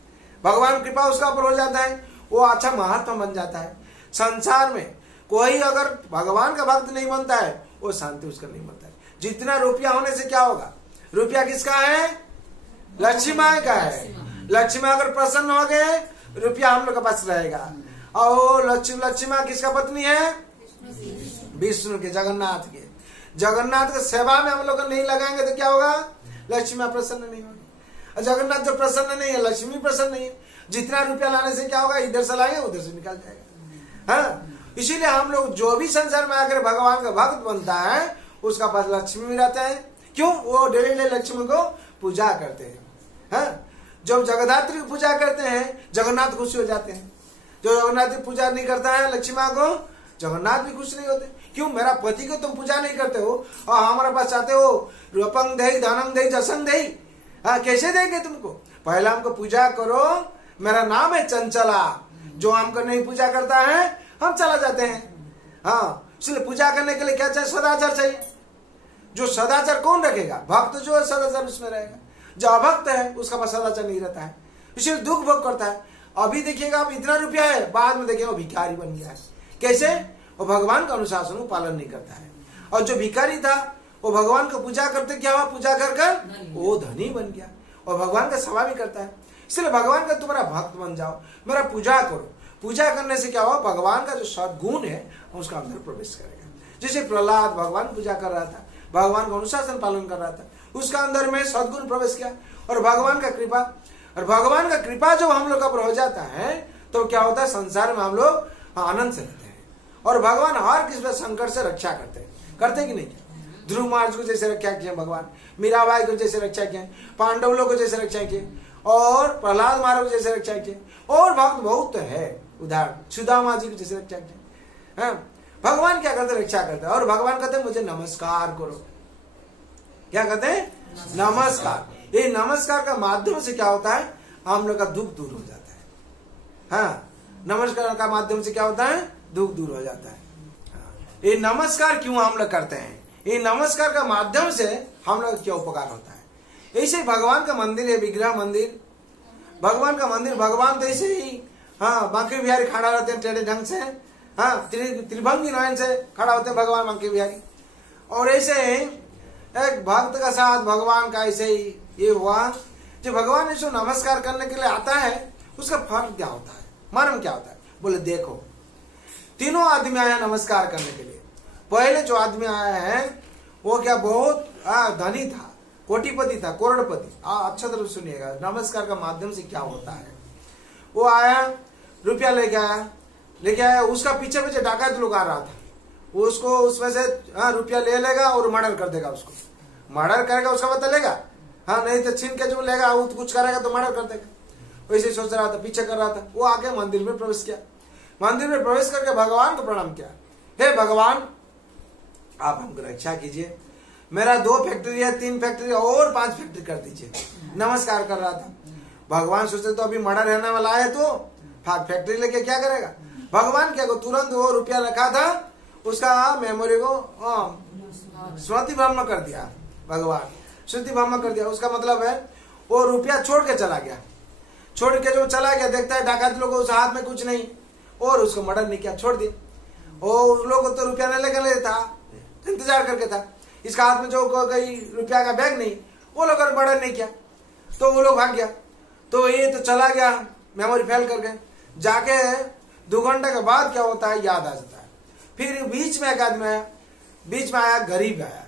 भगवान कृपा उसका ऊपर हो जाता है, वो अच्छा महात्मा बन जाता है। संसार में कोई अगर भगवान का भक्त नहीं बनता है वो शांति उसका नहीं बनता है। जितना रुपया होने से क्या होगा? रुपया किसका है? लक्ष्मी माँ का है। लक्ष्मी माँ अगर प्रसन्न हो गए रुपया हम लोग के पास रहेगा। और लक्ष्मी माँ किसका पत्नी है? विष्णु के, जगन्नाथ के। जगन्नाथ के सेवा में हम लोग नहीं लगाएंगे तो क्या होगा? लक्ष्मी माँ प्रसन्न नहीं होगी। जगन्नाथ जो प्रसन्न नहीं है, लक्ष्मी प्रसन्न नहीं है। जितना रुपया लाने से क्या होगा? इधर से लाएंगे उधर से निकल जाएगा। हाँ, इसीलिए हम लोग जो भी संसार में आकर भगवान का भक्त बनता है उसका पास लक्ष्मी भी रहता है। क्यों? वो डेली लक्ष्मी को पूजा करते हैं। हाँ, जब जगद्धात्री की पूजा करते हैं जगन्नाथ खुश हो जाते हैं। जो जगन्नाथ की पूजा नहीं करता है लक्ष्मी माँ को, जगन्नाथ भी खुश नहीं होते। क्यों? मेरा पति को तुम पूजा नहीं करते हो और हमारे पास चाहते हो रूपंग दे, धनंग दे, जसंग दे। हाँ, कैसे देंगे तुमको? पहले हमको पूजा करो। मेरा नाम है चंचला। जो हमको नहीं पूजा करता है हम चला जाते हैं। हाँ, इसलिए पूजा करने के लिए क्या चाहिए? सदाचार चाहिए। जो सदाचार कौन रखेगा? भक्त जो है सदाचार उसमें रहेगा। जो अभक्त है उसका पास सदाचार नहीं रहता है, इसलिए दुख भोग करता है। अभी देखिएगा आप इतना रुपया है, बाद में देखिएगा भिखारी बन गया है। कैसे? वो भगवान का अनुशासन को पालन नहीं करता है। और जो भिखारी था वो भगवान को पूजा करते क्या हुआ? पूजा कर कर वो धनी बन गया और भगवान का सेवा भी करता है। इसलिए भगवान का तुम्हारा भक्त बन जाओ, मेरा पूजा करो। पूजा करने से क्या हुआ? भगवान का जो सद्गुण है उसका अंदर प्रवेश करेगा। जैसे प्रहलाद भगवान पूजा कर रहा था, भगवान का अनुशासन पालन कर रहा था, उसका अंदर में सद्गुण प्रवेश किया और भगवान का कृपा। और भगवान का कृपा जब हम लोग का हो जाता है तो क्या होता है? संसार में हम लोग आनंद से रहते हैं और भगवान हर किसी संकट से रक्षा करते कि नहीं? ध्रुव महाराज को जैसे रक्षा किया भगवान, मीराबाई को जैसे रक्षा किया, पांडवों को जैसे रक्षा किए और प्रहलाद महाराज को जैसे रक्षा किए। और भक्त बहुत है, उदाहरण सुदामा जी को जैसे रक्षा किया। भगवान क्या करते? रक्षा करते हैं। और भगवान कहते हैं मुझे नमस्कार करो। क्या कहते हैं? नमस्कार। ये नमस्कार का माध्यम से क्या होता है, हम लोग का दुख दूर हो जाता है। हाँ, नमस्कार का माध्यम से क्या होता है, दुख दूर हो जाता है। ये नमस्कार क्यों हम लोग करते हैं, ये नमस्कार का माध्यम से हम लोग क्या उपकार होता है। ऐसे भगवान का मंदिर है, विग्रह मंदिर, भगवान का मंदिर, भगवान तो ऐसे ही हाँ बांके बिहारी खड़ा रहते हैं टेढ़े ढंग से, हाँ त्रिभंगी नयन से खड़ा होते हैं भगवान बांके बिहारी। और ऐसे एक भक्त का साथ भगवान का ऐसे ही ये हुआ, जो भगवान इसको नमस्कार करने के लिए आता है, उसका फल क्या होता है, मर्म क्या होता है। बोले देखो, तीनों आदमी आया नमस्कार करने के लिए। पहले जो आदमी आया है वो क्या बहुत धनी था, कोटिपति था, करोड़पति। अच्छा तरह सुनिएगा, नमस्कार का माध्यम से क्या होता है। वो आया, रुपया लेके आया, उसका पीछे पीछे डाकैत लोग आ रहा था, उसको उसमें से रुपया ले लेगा और मर्डर कर देगा। उसको मर्डर करेगा, उसका पता लेगा, हाँ नहीं तो छीन के जो लेगा वो कुछ करेगा तो मर्डर कर देगा। वैसे सोच रहा था, पीछे कर रहा था। वो आके मंदिर में प्रवेश किया, मंदिर में प्रवेश करके भगवान को प्रणाम किया। हे भगवान, आप हमको रक्षा कीजिए, मेरा 2 फैक्ट्री है, 3 फैक्ट्री और 5 फैक्ट्री कर दीजिए। नमस्कार कर रहा था। भगवान सोचते तो अभी मर्डर रहने वाला है तो फैक्ट्री लेके क्या करेगा। भगवान क्या को तुरंत वो रुपया रखा था उसका मेमोरी को स्मृति भ्रम कर दिया। भगवान स्मृति भ्रम कर दिया, उसका मतलब है वो रुपया छोड़ के चला गया। छोड़ के जो चला गया, देखता है डाकैत लोग उस हाथ में कुछ नहीं, और उसको मर्डर नहीं किया, छोड़ दिया। और लोग तो रुपया नहीं लेकर था, इंतजार करके था। इसका हाथ में जो कहीं रुपया का बैग नहीं, वो लोग मर्डर नहीं किया, तो वो लोग भाग गया। तो ये तो चला गया, मेमोरी फेल करके। जाके 2 घंटे के बाद क्या होता है, याद आ जाता है। फिर बीच में एक आदमी आया, बीच में आया, गरीब आया,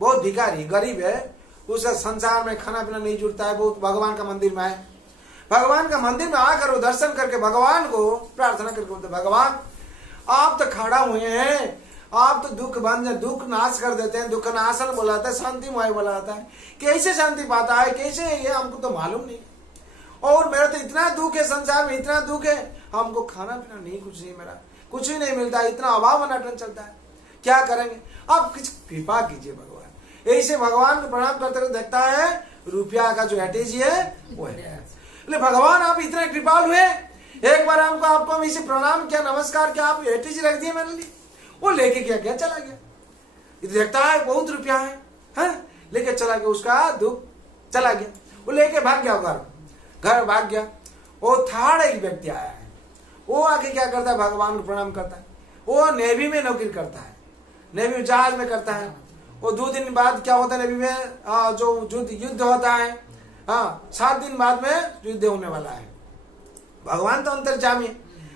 बहुत भिखारी गरीब है, उसका संसार में खाना पीना नहीं जुड़ता है, बहुत भगवान का मंदिर में आया। भगवान का मंदिर में आकर वो दर्शन करके भगवान को प्रार्थना करके बोलते, भगवान आप तो खड़ा हुए हैं, आप तो दुख बंद, दुख नाश कर देते हैं, दुख नाशन बोला जाता है, शांतिमय बोला जाता है। कैसे शांति पाता है, कैसे ये हमको तो मालूम नहीं। और मेरा तो इतना दुख है, संसार में इतना दुख है, हमको खाना पीना नहीं, कुछ नहीं, मेरा कुछ ही नहीं मिलता, इतना अभाव अनाटन चलता है, क्या करेंगे, आप कुछ कृपा कीजिए भगवान। ऐसे भगवान को प्रणाम करते हुए देखता है रुपया का जो एटीजी है वो है। भगवान आप इतने कृपालु है, एक बार आपको हम इसे प्रणाम किया, नमस्कार किया, आप एटीजी रख दिए मेरे लिए। वो लेके क्या चला गया। देखता है बहुत रुपया है, लेके चला गया, उसका दुख चला गया। वो लेके भाग गया, घर भाग गया। वो थर्ड एक व्यक्ति आया है, वो आके क्या करता है, भगवान को प्रणाम करता है। वो नेवी में नौकरी करता है, नेवी जहाज में करता है। वो 2 दिन बाद क्या होता है, नेवी में जो युद्ध होता है, 7 दिन बाद में युद्ध होने वाला है। भगवान तो अंतर्यामी है,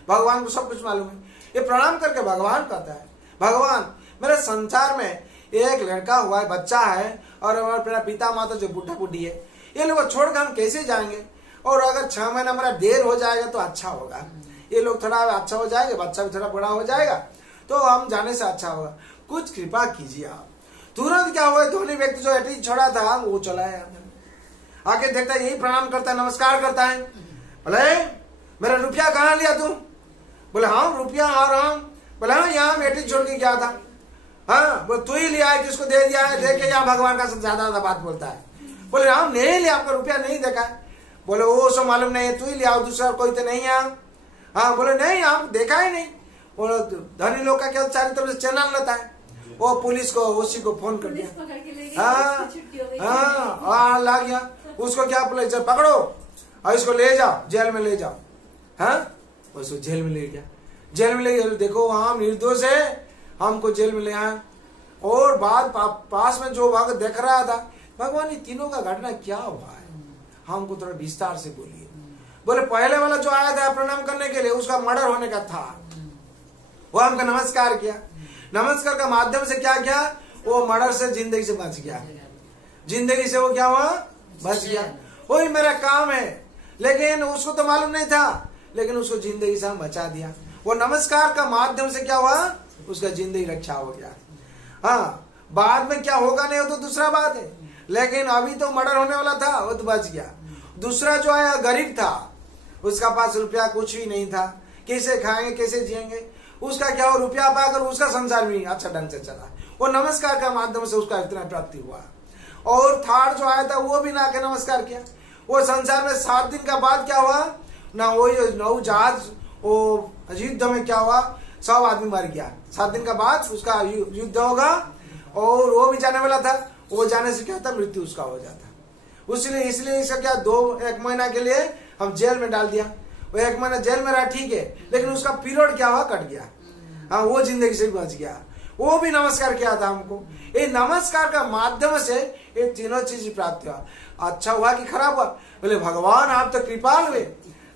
भगवान को सब कुछ मालूम है। ये प्रणाम करके भगवान कहता है, भगवान मेरे संसार में एक लड़का हुआ है, बच्चा है, और मेरा पिता माता जो बुढ़ा बुढ़ी है, ये लोग छोड़कर हम कैसे जाएंगे। और अगर 6 महीना हमारा देर हो जाएगा तो अच्छा होगा, ये लोग थोड़ा अच्छा हो जाएगा, बच्चा भी थोड़ा बड़ा हो जाएगा, तो हम जाने से अच्छा होगा, कुछ कृपा कीजिए आप। तुरंत क्या हुआ, धोनी व्यक्ति जो एटी छोड़ा था वो चला है, आके देखता है, यही प्रणाम करता है, नमस्कार करता है। बोले मेरा रुपया कहाँ लिया तुम। बोले हाँ रुपया आ रहा हूँ। बोले हाँ यहाँ मेटी छोड़ के गया था। हाँ बोले तू ही लिया है, किसको दे दिया है, देख के यहाँ भगवान का ज्यादा बात बोलता है। बोले हाँ नहीं लिया, आपका रुपया नहीं देखा है। बोले वो सब मालूम नहीं है, तू ही लिया, दूसरा कोई तो नहीं है। हाँ बोले नहीं आप देखा ही नहीं। बोलो धनी लोग का क्या चारों तरफ से चैनल रहता है, वो पुलिस को उसी को फोन कर दिया। हाँ ला गया, उसको क्या पुलिस पकड़ो और इसको ले जाओ, जेल में ले जाओ। हाँ उसको जेल में ले गया, जेल में ले गया। देखो हम निर्दोष है, हमको जेल में ले आए। और बाद पास में जो भाग देख रहा था, भगवान ये तीनों का घटना क्या हुआ है, हमको थोड़ा विस्तार से बोलिए। बोले पहले वाला जो आया था प्रणाम करने के लिए, उसका मर्डर होने का था, वो हमका नमस्कार किया, नमस्कार का माध्यम से क्या किया, वो मर्डर से जिंदगी से बच गया, जिंदगी से वो क्या हुआ, बच गया। वही मेरा काम है, लेकिन उसको तो मालूम नहीं था, लेकिन उसको जिंदगी से हम बचा दिया। वो नमस्कार का माध्यम से क्या हुआ, उसका जिंदगी रक्षा हो गया। हाँ बाद में क्या होगा नहीं हो तो दूसरा बात है, लेकिन अभी तो मर्डर होने वाला था, वो तो बच गया। दूसरा जो आया गरीब था, उसका पास रुपया कुछ भी नहीं था, कैसे खाएंगे कैसे जिएंगे, उसका क्या हो रुपया पाकर उसका संसार भी अच्छा ढंग से चला। वो नमस्कार का माध्यम से उसका इतना प्राप्ति हुआ। और थर्ड जो आया था वो भी ना आके नमस्कार किया। वो संसार में 7 दिन का बाद क्या हुआ ना, वो नौ जहाज वो युद्ध में क्या हुआ, सब आदमी मर गया। 7 दिन का बाद उसका युद्ध होगा और वो भी जाने वाला था। वो जाने से क्या था, मृत्यु उसका हो जाता। इसलिए इसका क्या 1 महीना के लिए हम जेल में डाल दिया। वो 1 महीना जेल में रहा, ठीक है, लेकिन उसका पीरियड क्या हुआ, कट गया। हाँ, वो जिंदगी से बच गया। वो भी नमस्कार किया था हमको। ये नमस्कार का माध्यम से ये तीनों चीज प्राप्त हुआ। अच्छा हुआ कि खराब हुआ? बोले भगवान आप तो कृपाल हुए,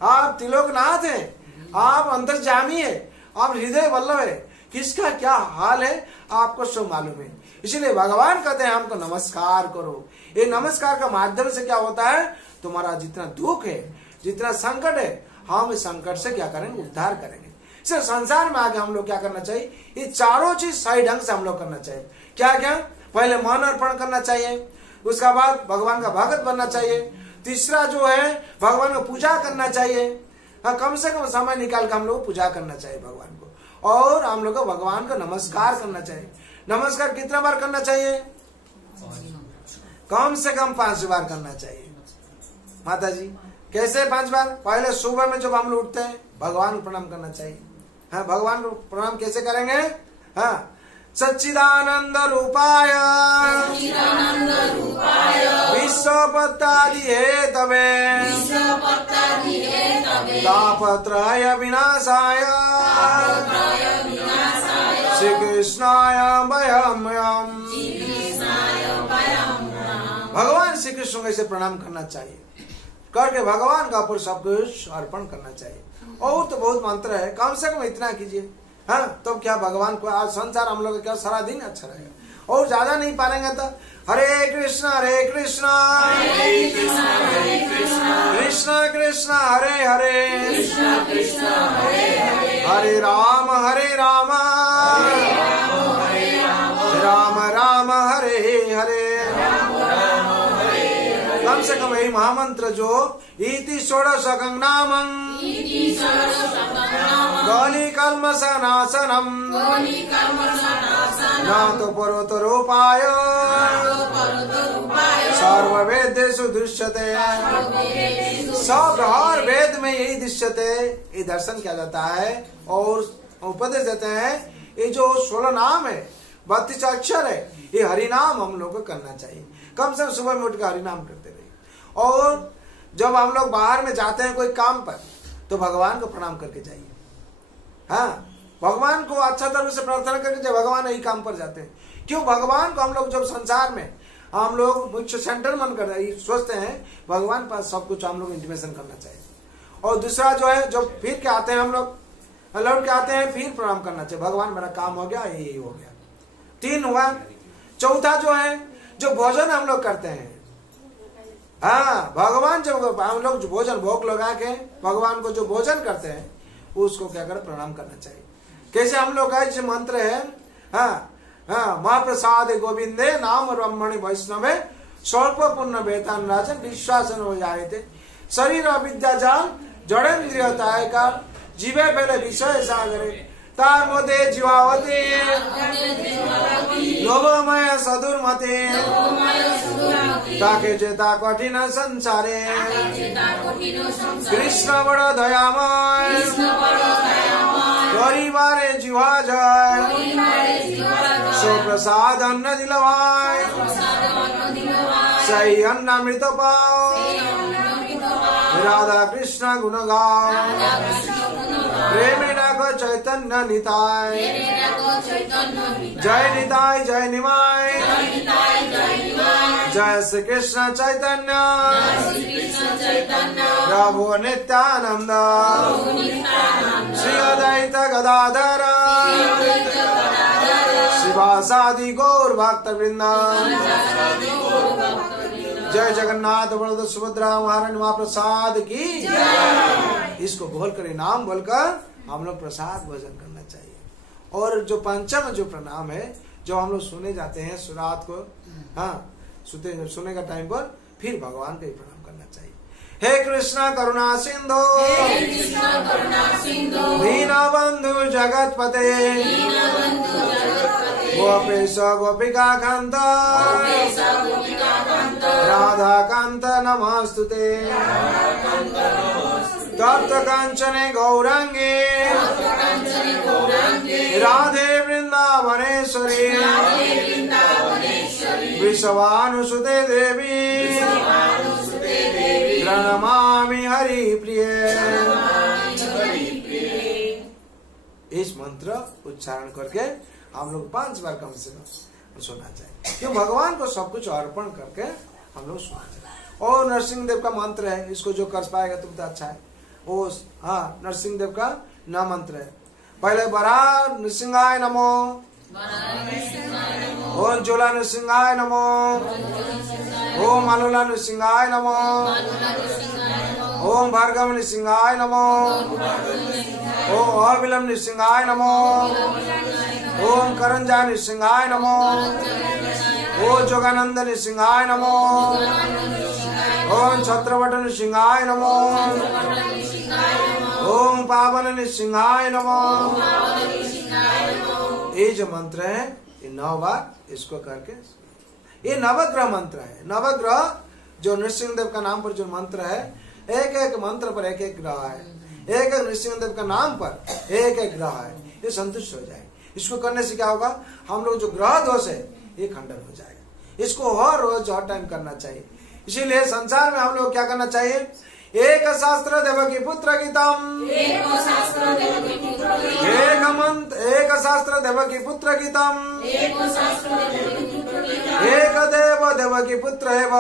आप त्रिलोकनाथ हैं, आप अंतर्जामी है, आप हृदय वल्लभ है, किसका क्या हाल है आपको सब मालूम है। इसीलिए भगवान कहते हैं हमको नमस्कार करो। ये नमस्कार का माध्यम से क्या होता है, तुम्हारा जितना दुख है, जितना संकट है, हम इस संकट से क्या करेंगे, उद्धार करेंगे। सिर्फ संसार में आगे हम लोग क्या करना चाहिए, ये चारों चीज सही ढंग से हम लोग करना चाहिए। क्या क्या, पहले मन अर्पण करना चाहिए, उसका बाद भगवान का भगत बनना चाहिए, तीसरा जो है भगवान को पूजा करना चाहिए। हाँ, कम से कम समय निकाल कर हम लोग पूजा करना चाहिए भगवान को, और हम लोग को भगवान को नमस्कार करना चाहिए। नमस्कार कितना बार करना चाहिए, कम से कम 5 बार करना चाहिए। माता जी कैसे 5 बार, पहले सुबह में जब हम लोग उठते हैं भगवान को प्रणाम करना चाहिए। हाँ, भगवान को प्रणाम कैसे करेंगे, हाँ, सच्चिदानंद रूपाय विश्वपत्तादि हेतवे तापत्रय विनाशाय श्री कृष्णाय वयम्। भगवान श्री कृष्ण को ऐसे प्रणाम करना चाहिए, करके भगवान का ऊपर सब कुछ अर्पण करना चाहिए। और तो बहुत मंत्र है, कम से कम इतना कीजिए। हाँ, तो क्या भगवान को आज संसार हम लोग क्या सारा दिन अच्छा रहेगा। और ज्यादा नहीं पालेंगे तो हरे कृष्णा कृष्णा कृष्णा हरे हरे, हरे राम राम राम हरे हरे। कम से कम यही महामंत्र जो इति षोडशकं नामं गौली कल्मषनाशनम् नातो परोतरोपाय सर्ववेदेषु दृश्यते। सब हर वेद में यही दृश्यते, ये दर्शन किया जाता है और उपदेश देते हैं। ये जो 16 नाम है, 32 अक्षर है, ये हरि नाम हम लोग को करना चाहिए। कम से कम सुबह में उठकर हरि नाम करते रहिए। और जब हम लोग बाहर में जाते हैं कोई काम पर, तो भगवान को प्रणाम करके जाइए। हाँ, भगवान को अच्छा तरह से प्रार्थना करके जाइए। भगवान यही काम पर जाते हैं। क्यों, भगवान को हम लोग जब संसार में हम लोग मुख्य सेंटर मन कर रहे सोचते हैं, भगवान पास सब कुछ हम लोग इंटीमेशन करना चाहिए। और दूसरा जो है, जब फिर के आते हैं हम लोग लौट के आते हैं, फिर प्रणाम करना चाहिए। भगवान मेरा काम हो गया, यही हो गया। 3 हुआ। चौथा जो है, जो भोजन हम लोग करते हैं, हाँ, भगवान जब हम लोग जो भोजन भोग लगा के भगवान को जो भोजन करते हैं, उसको क्या करें, प्रणाम करना चाहिए। कैसे हम लोग का जो मंत्र है, हाँ हाँ, महाप्रसाद गोविंदे नाम ब्रह्मणि वैष्णवे स्वल्प पुण्य वेतन राजन विश्वासन हो जाए थे। शरीर अविद्या जाल जड़ेन्द्रियताय का जीवे पहले विषय सागरे तार मोदे जीवावती लोभमय सदुर्मते ताके चेता कठिन संसारे कृष्ण बड़ दयामय गरीबारे जीवा जय सो प्रसाद अन्न दिलवाय सही अन्नामृत पाओ राधा कृष्ण गुण गाओ प्रेमिणा को चैतन्य निताय जय निताय जय निमाय जय श्री कृष्ण चैतन्य प्रभु नित्यानंद श्री अद्वैत गदाधर शिवासादि गौर भक्त वृंदा। जय जगन्नाथ बलदेव सुभद्रा महारानी महाप्रसाद की। इसको बोलकर, नाम बोलकर हम लोग प्रसाद भोजन करना चाहिए। और जो पंचम जो प्रणाम है, जो हम लोग सुने जाते हैं रात को, हाँ, सुने का टाइम पर, फिर भगवान को ही प्रणाम करना चाहिए। हे कृष्ण करुणा सिंधु दीनबंधु जगतपते गोपेश गोपिका कांत राधा कांत नमस्तुते तप्त कांचने गौरांगे राधे वृंदावनेश्वरी वृषभानुसुते देवी प्रणमामि हरि प्रिय। इस मंत्र उच्चारण करके हम लोग 5 बार कम से कम सुनना चाहिए, क्यों भगवान को सब कुछ अर्पण करके हम लोग सुनना चाहिए। और नरसिंह देव का मंत्र है, इसको जो कर पाएगा तुम तो अच्छा है। वो हाँ नरसिंह देव का नाम मंत्र है। पहले बरा नृसिंहाय नमो, ओम जोला नृसिंहाय नमो, ओम मालूला नृसिंहाय नमो, ओम भार्गव नृसिंहाय नमो, ओम अविलम नृसिंहाय नमो, ओम करंजा नृसिंहाय नमो, ओम जोगानंद नृसिंहाय नमो, ओम छत्रवट नृसिंहाय नमो, ओम पावन नृसिंहाय नमो। ये जो मंत्र है ये 9 बार इसको करके, ये नवग्रह मंत्र है। नवग्रह जो नृसिंह देव का नाम पर जो मंत्र है, एक एक मंत्र पर एक एक ग्रह है, एक एक नृसिंह देव का नाम पर एक एक ग्रह है, ये संतुष्ट हो जाए। इसको करने से क्या होगा, हम लोग जो ग्रह दोष है ये खंडन हो जाएगा। इसको हर रोज हर टाइम करना चाहिए। इसीलिए संसार में हम लोग क्या करना चाहिए, एक शास्त्र देवकी पुत्र गीतम, एक शास्त्र देवकी पुत्र गीतम, एक देव देवकी पुत्र एव,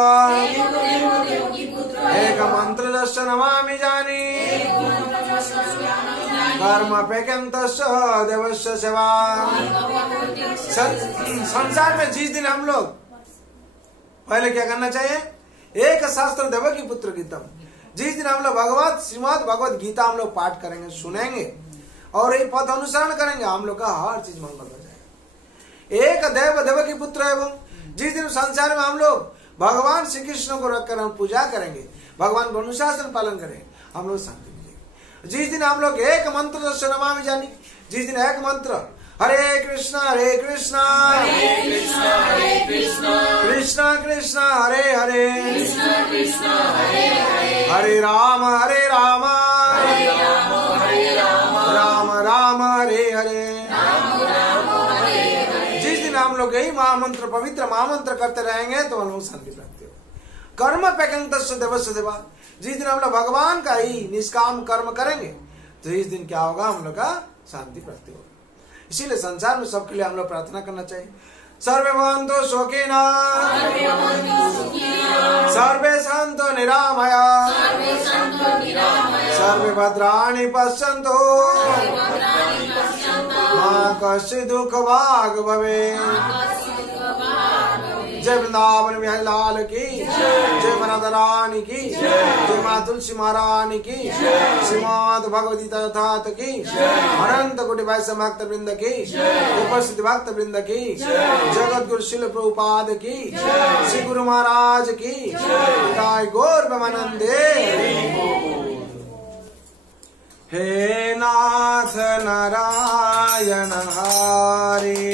एक मंत्र दर्शन नमामि जानी, कर्म पेकंतस्य देवस्य सेवा। संसार में जिस दिन हम लोग पहले क्या करना चाहिए, एक शास्त्र देवकी पुत्र गीतम, जिस दिन हम लोग भगवत श्रीमद् भगवत गीता हम लोग पाठ करेंगे, सुनेंगे और ये पथ अनुसरण करेंगे, हम लोग का हर चीज मंगल हो जाएगा। एक देव देवकी पुत्र एवं, जिस दिन संसार में हम लोग भगवान श्री कृष्ण को रखकर हम पूजा करेंगे, भगवान का अनुशासन पालन करेंगे, हम लोग शांति मिलेगी। जिस दिन हम लोग एक मंत्र दर्शन नमामि जानी, जिस दिन एक मंत्र हरे कृष्णा कृष्णा कृष्णा हरे हरे, हरे राम राम राम हरे हरे। जिस दिन हम लोग यही महामंत्र पवित्र महामंत्र करते रहेंगे तो हम लोग शांति प्राप्ति होगा। कर्म पेकंतस्य देवस्य देवा, जिस दिन हम लोग भगवान का ही निष्काम कर्म करेंगे तो इस दिन क्या होगा, हम लोग का शांति प्राप्ति होगा। इसीलिए संसार में सबके लिए हम लोग प्रार्थना करना चाहिए। सर्वे भवन्तु सुखिनः, सर्वे सन्तु निरामया, सर्वे भद्राणि पश्यन्तु, मा कश्चित् दुःखभाग् भवेत्। जय वृंदावन बिहारी लाल की जय, राधा रानी की जय, माँ तुलसी महारानी की, श्रीमद् भगवती तथात की, अनंत कोटि वैष्णव भक्त वृंद की, उपस्थित भक्त वृंद की, जगत गुरु शिल प्रभुपाद की, श्री गुरु महाराज की जय, गौर ब्रह्मानंदे। हे नाथ नारायण हरे,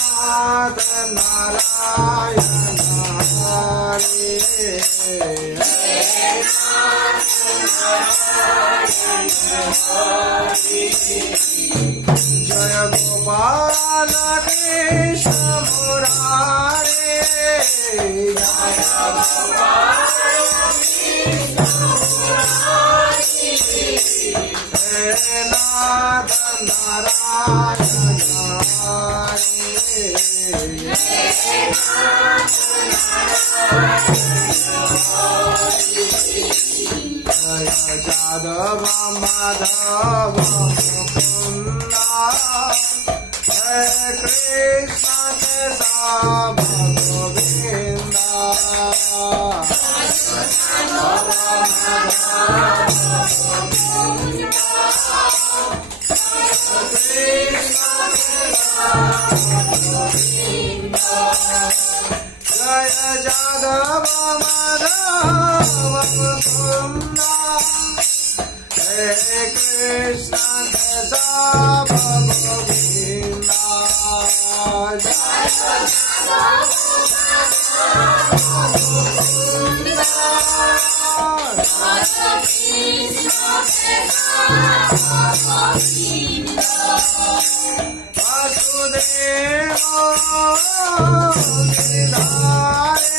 नाथ नारायण हरे, जय गोपाल कृष्ण मुरारे, नाथ नारायण जादव माधव मुकुंदा, जय कृष्ण केशव गोविंदा, जय जादव माधव मुकुंद हे Krishna Keshav Govind Vasudev गिरिधारे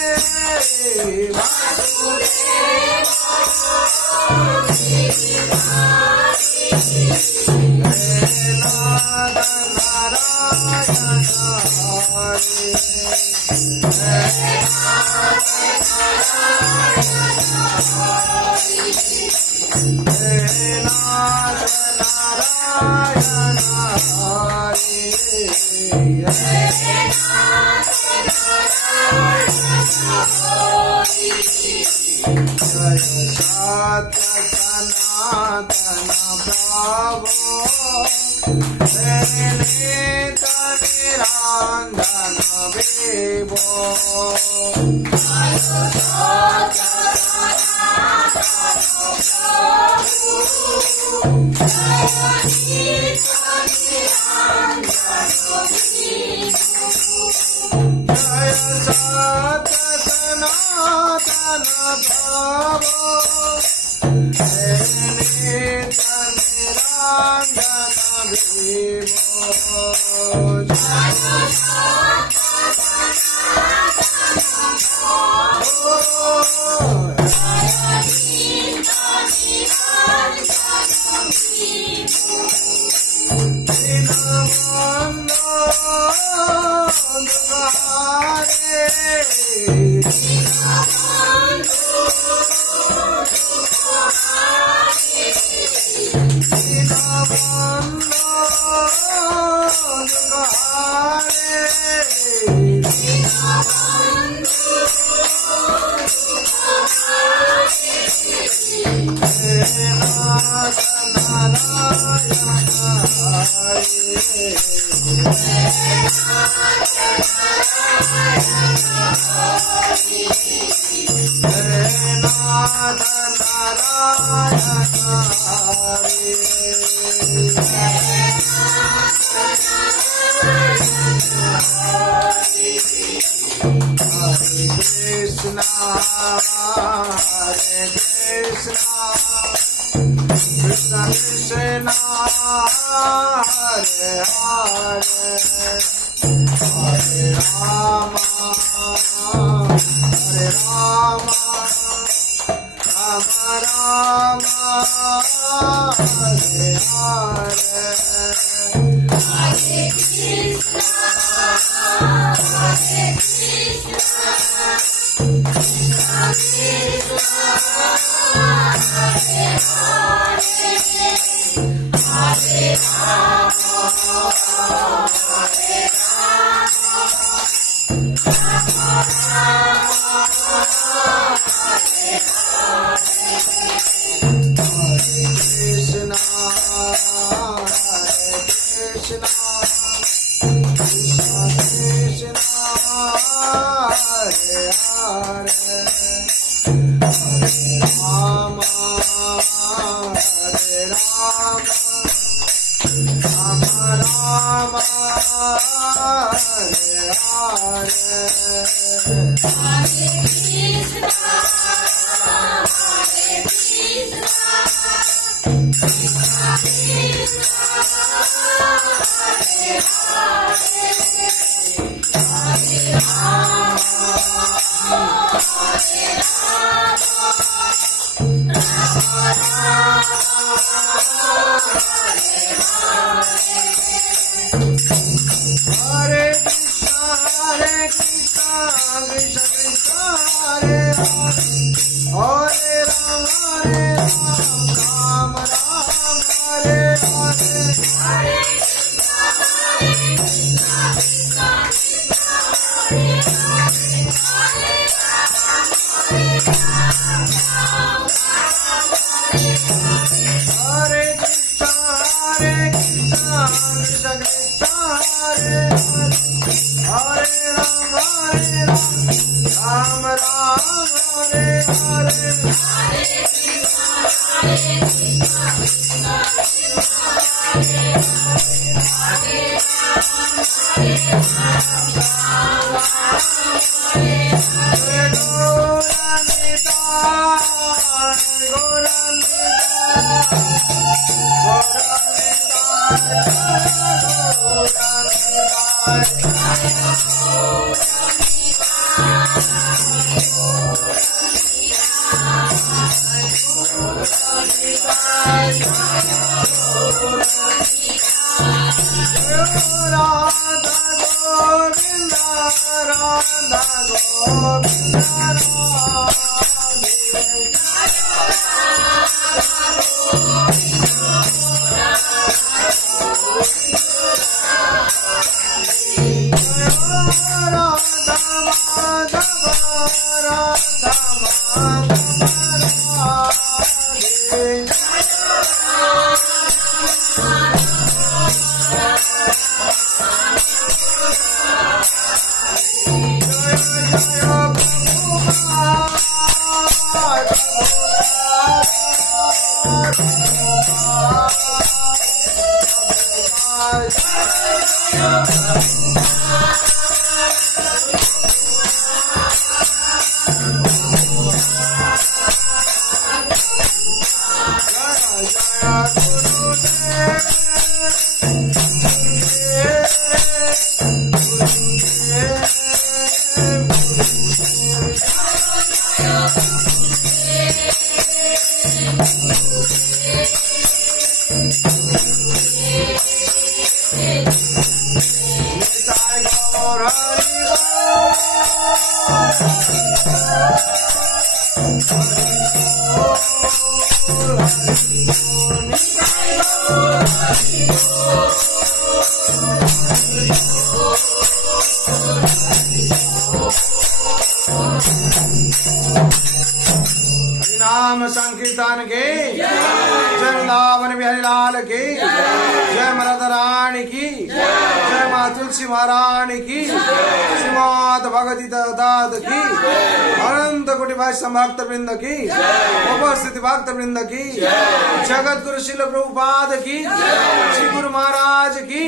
Hare Rama, Hare Rama. Ram Ram Hare Hare नाम संकीर्तन के जय वृंदावन बिहारी लाल की जय मरद रानी की जय माँ तुलसी महारानी की श्रीमद भगवती दाद की अनंत कोटि वैष्णव भक्त वृंद की उपस्थित भक्त वृंद की जगत गुरु शिल प्रभुपाद की श्री गुरु महाराज की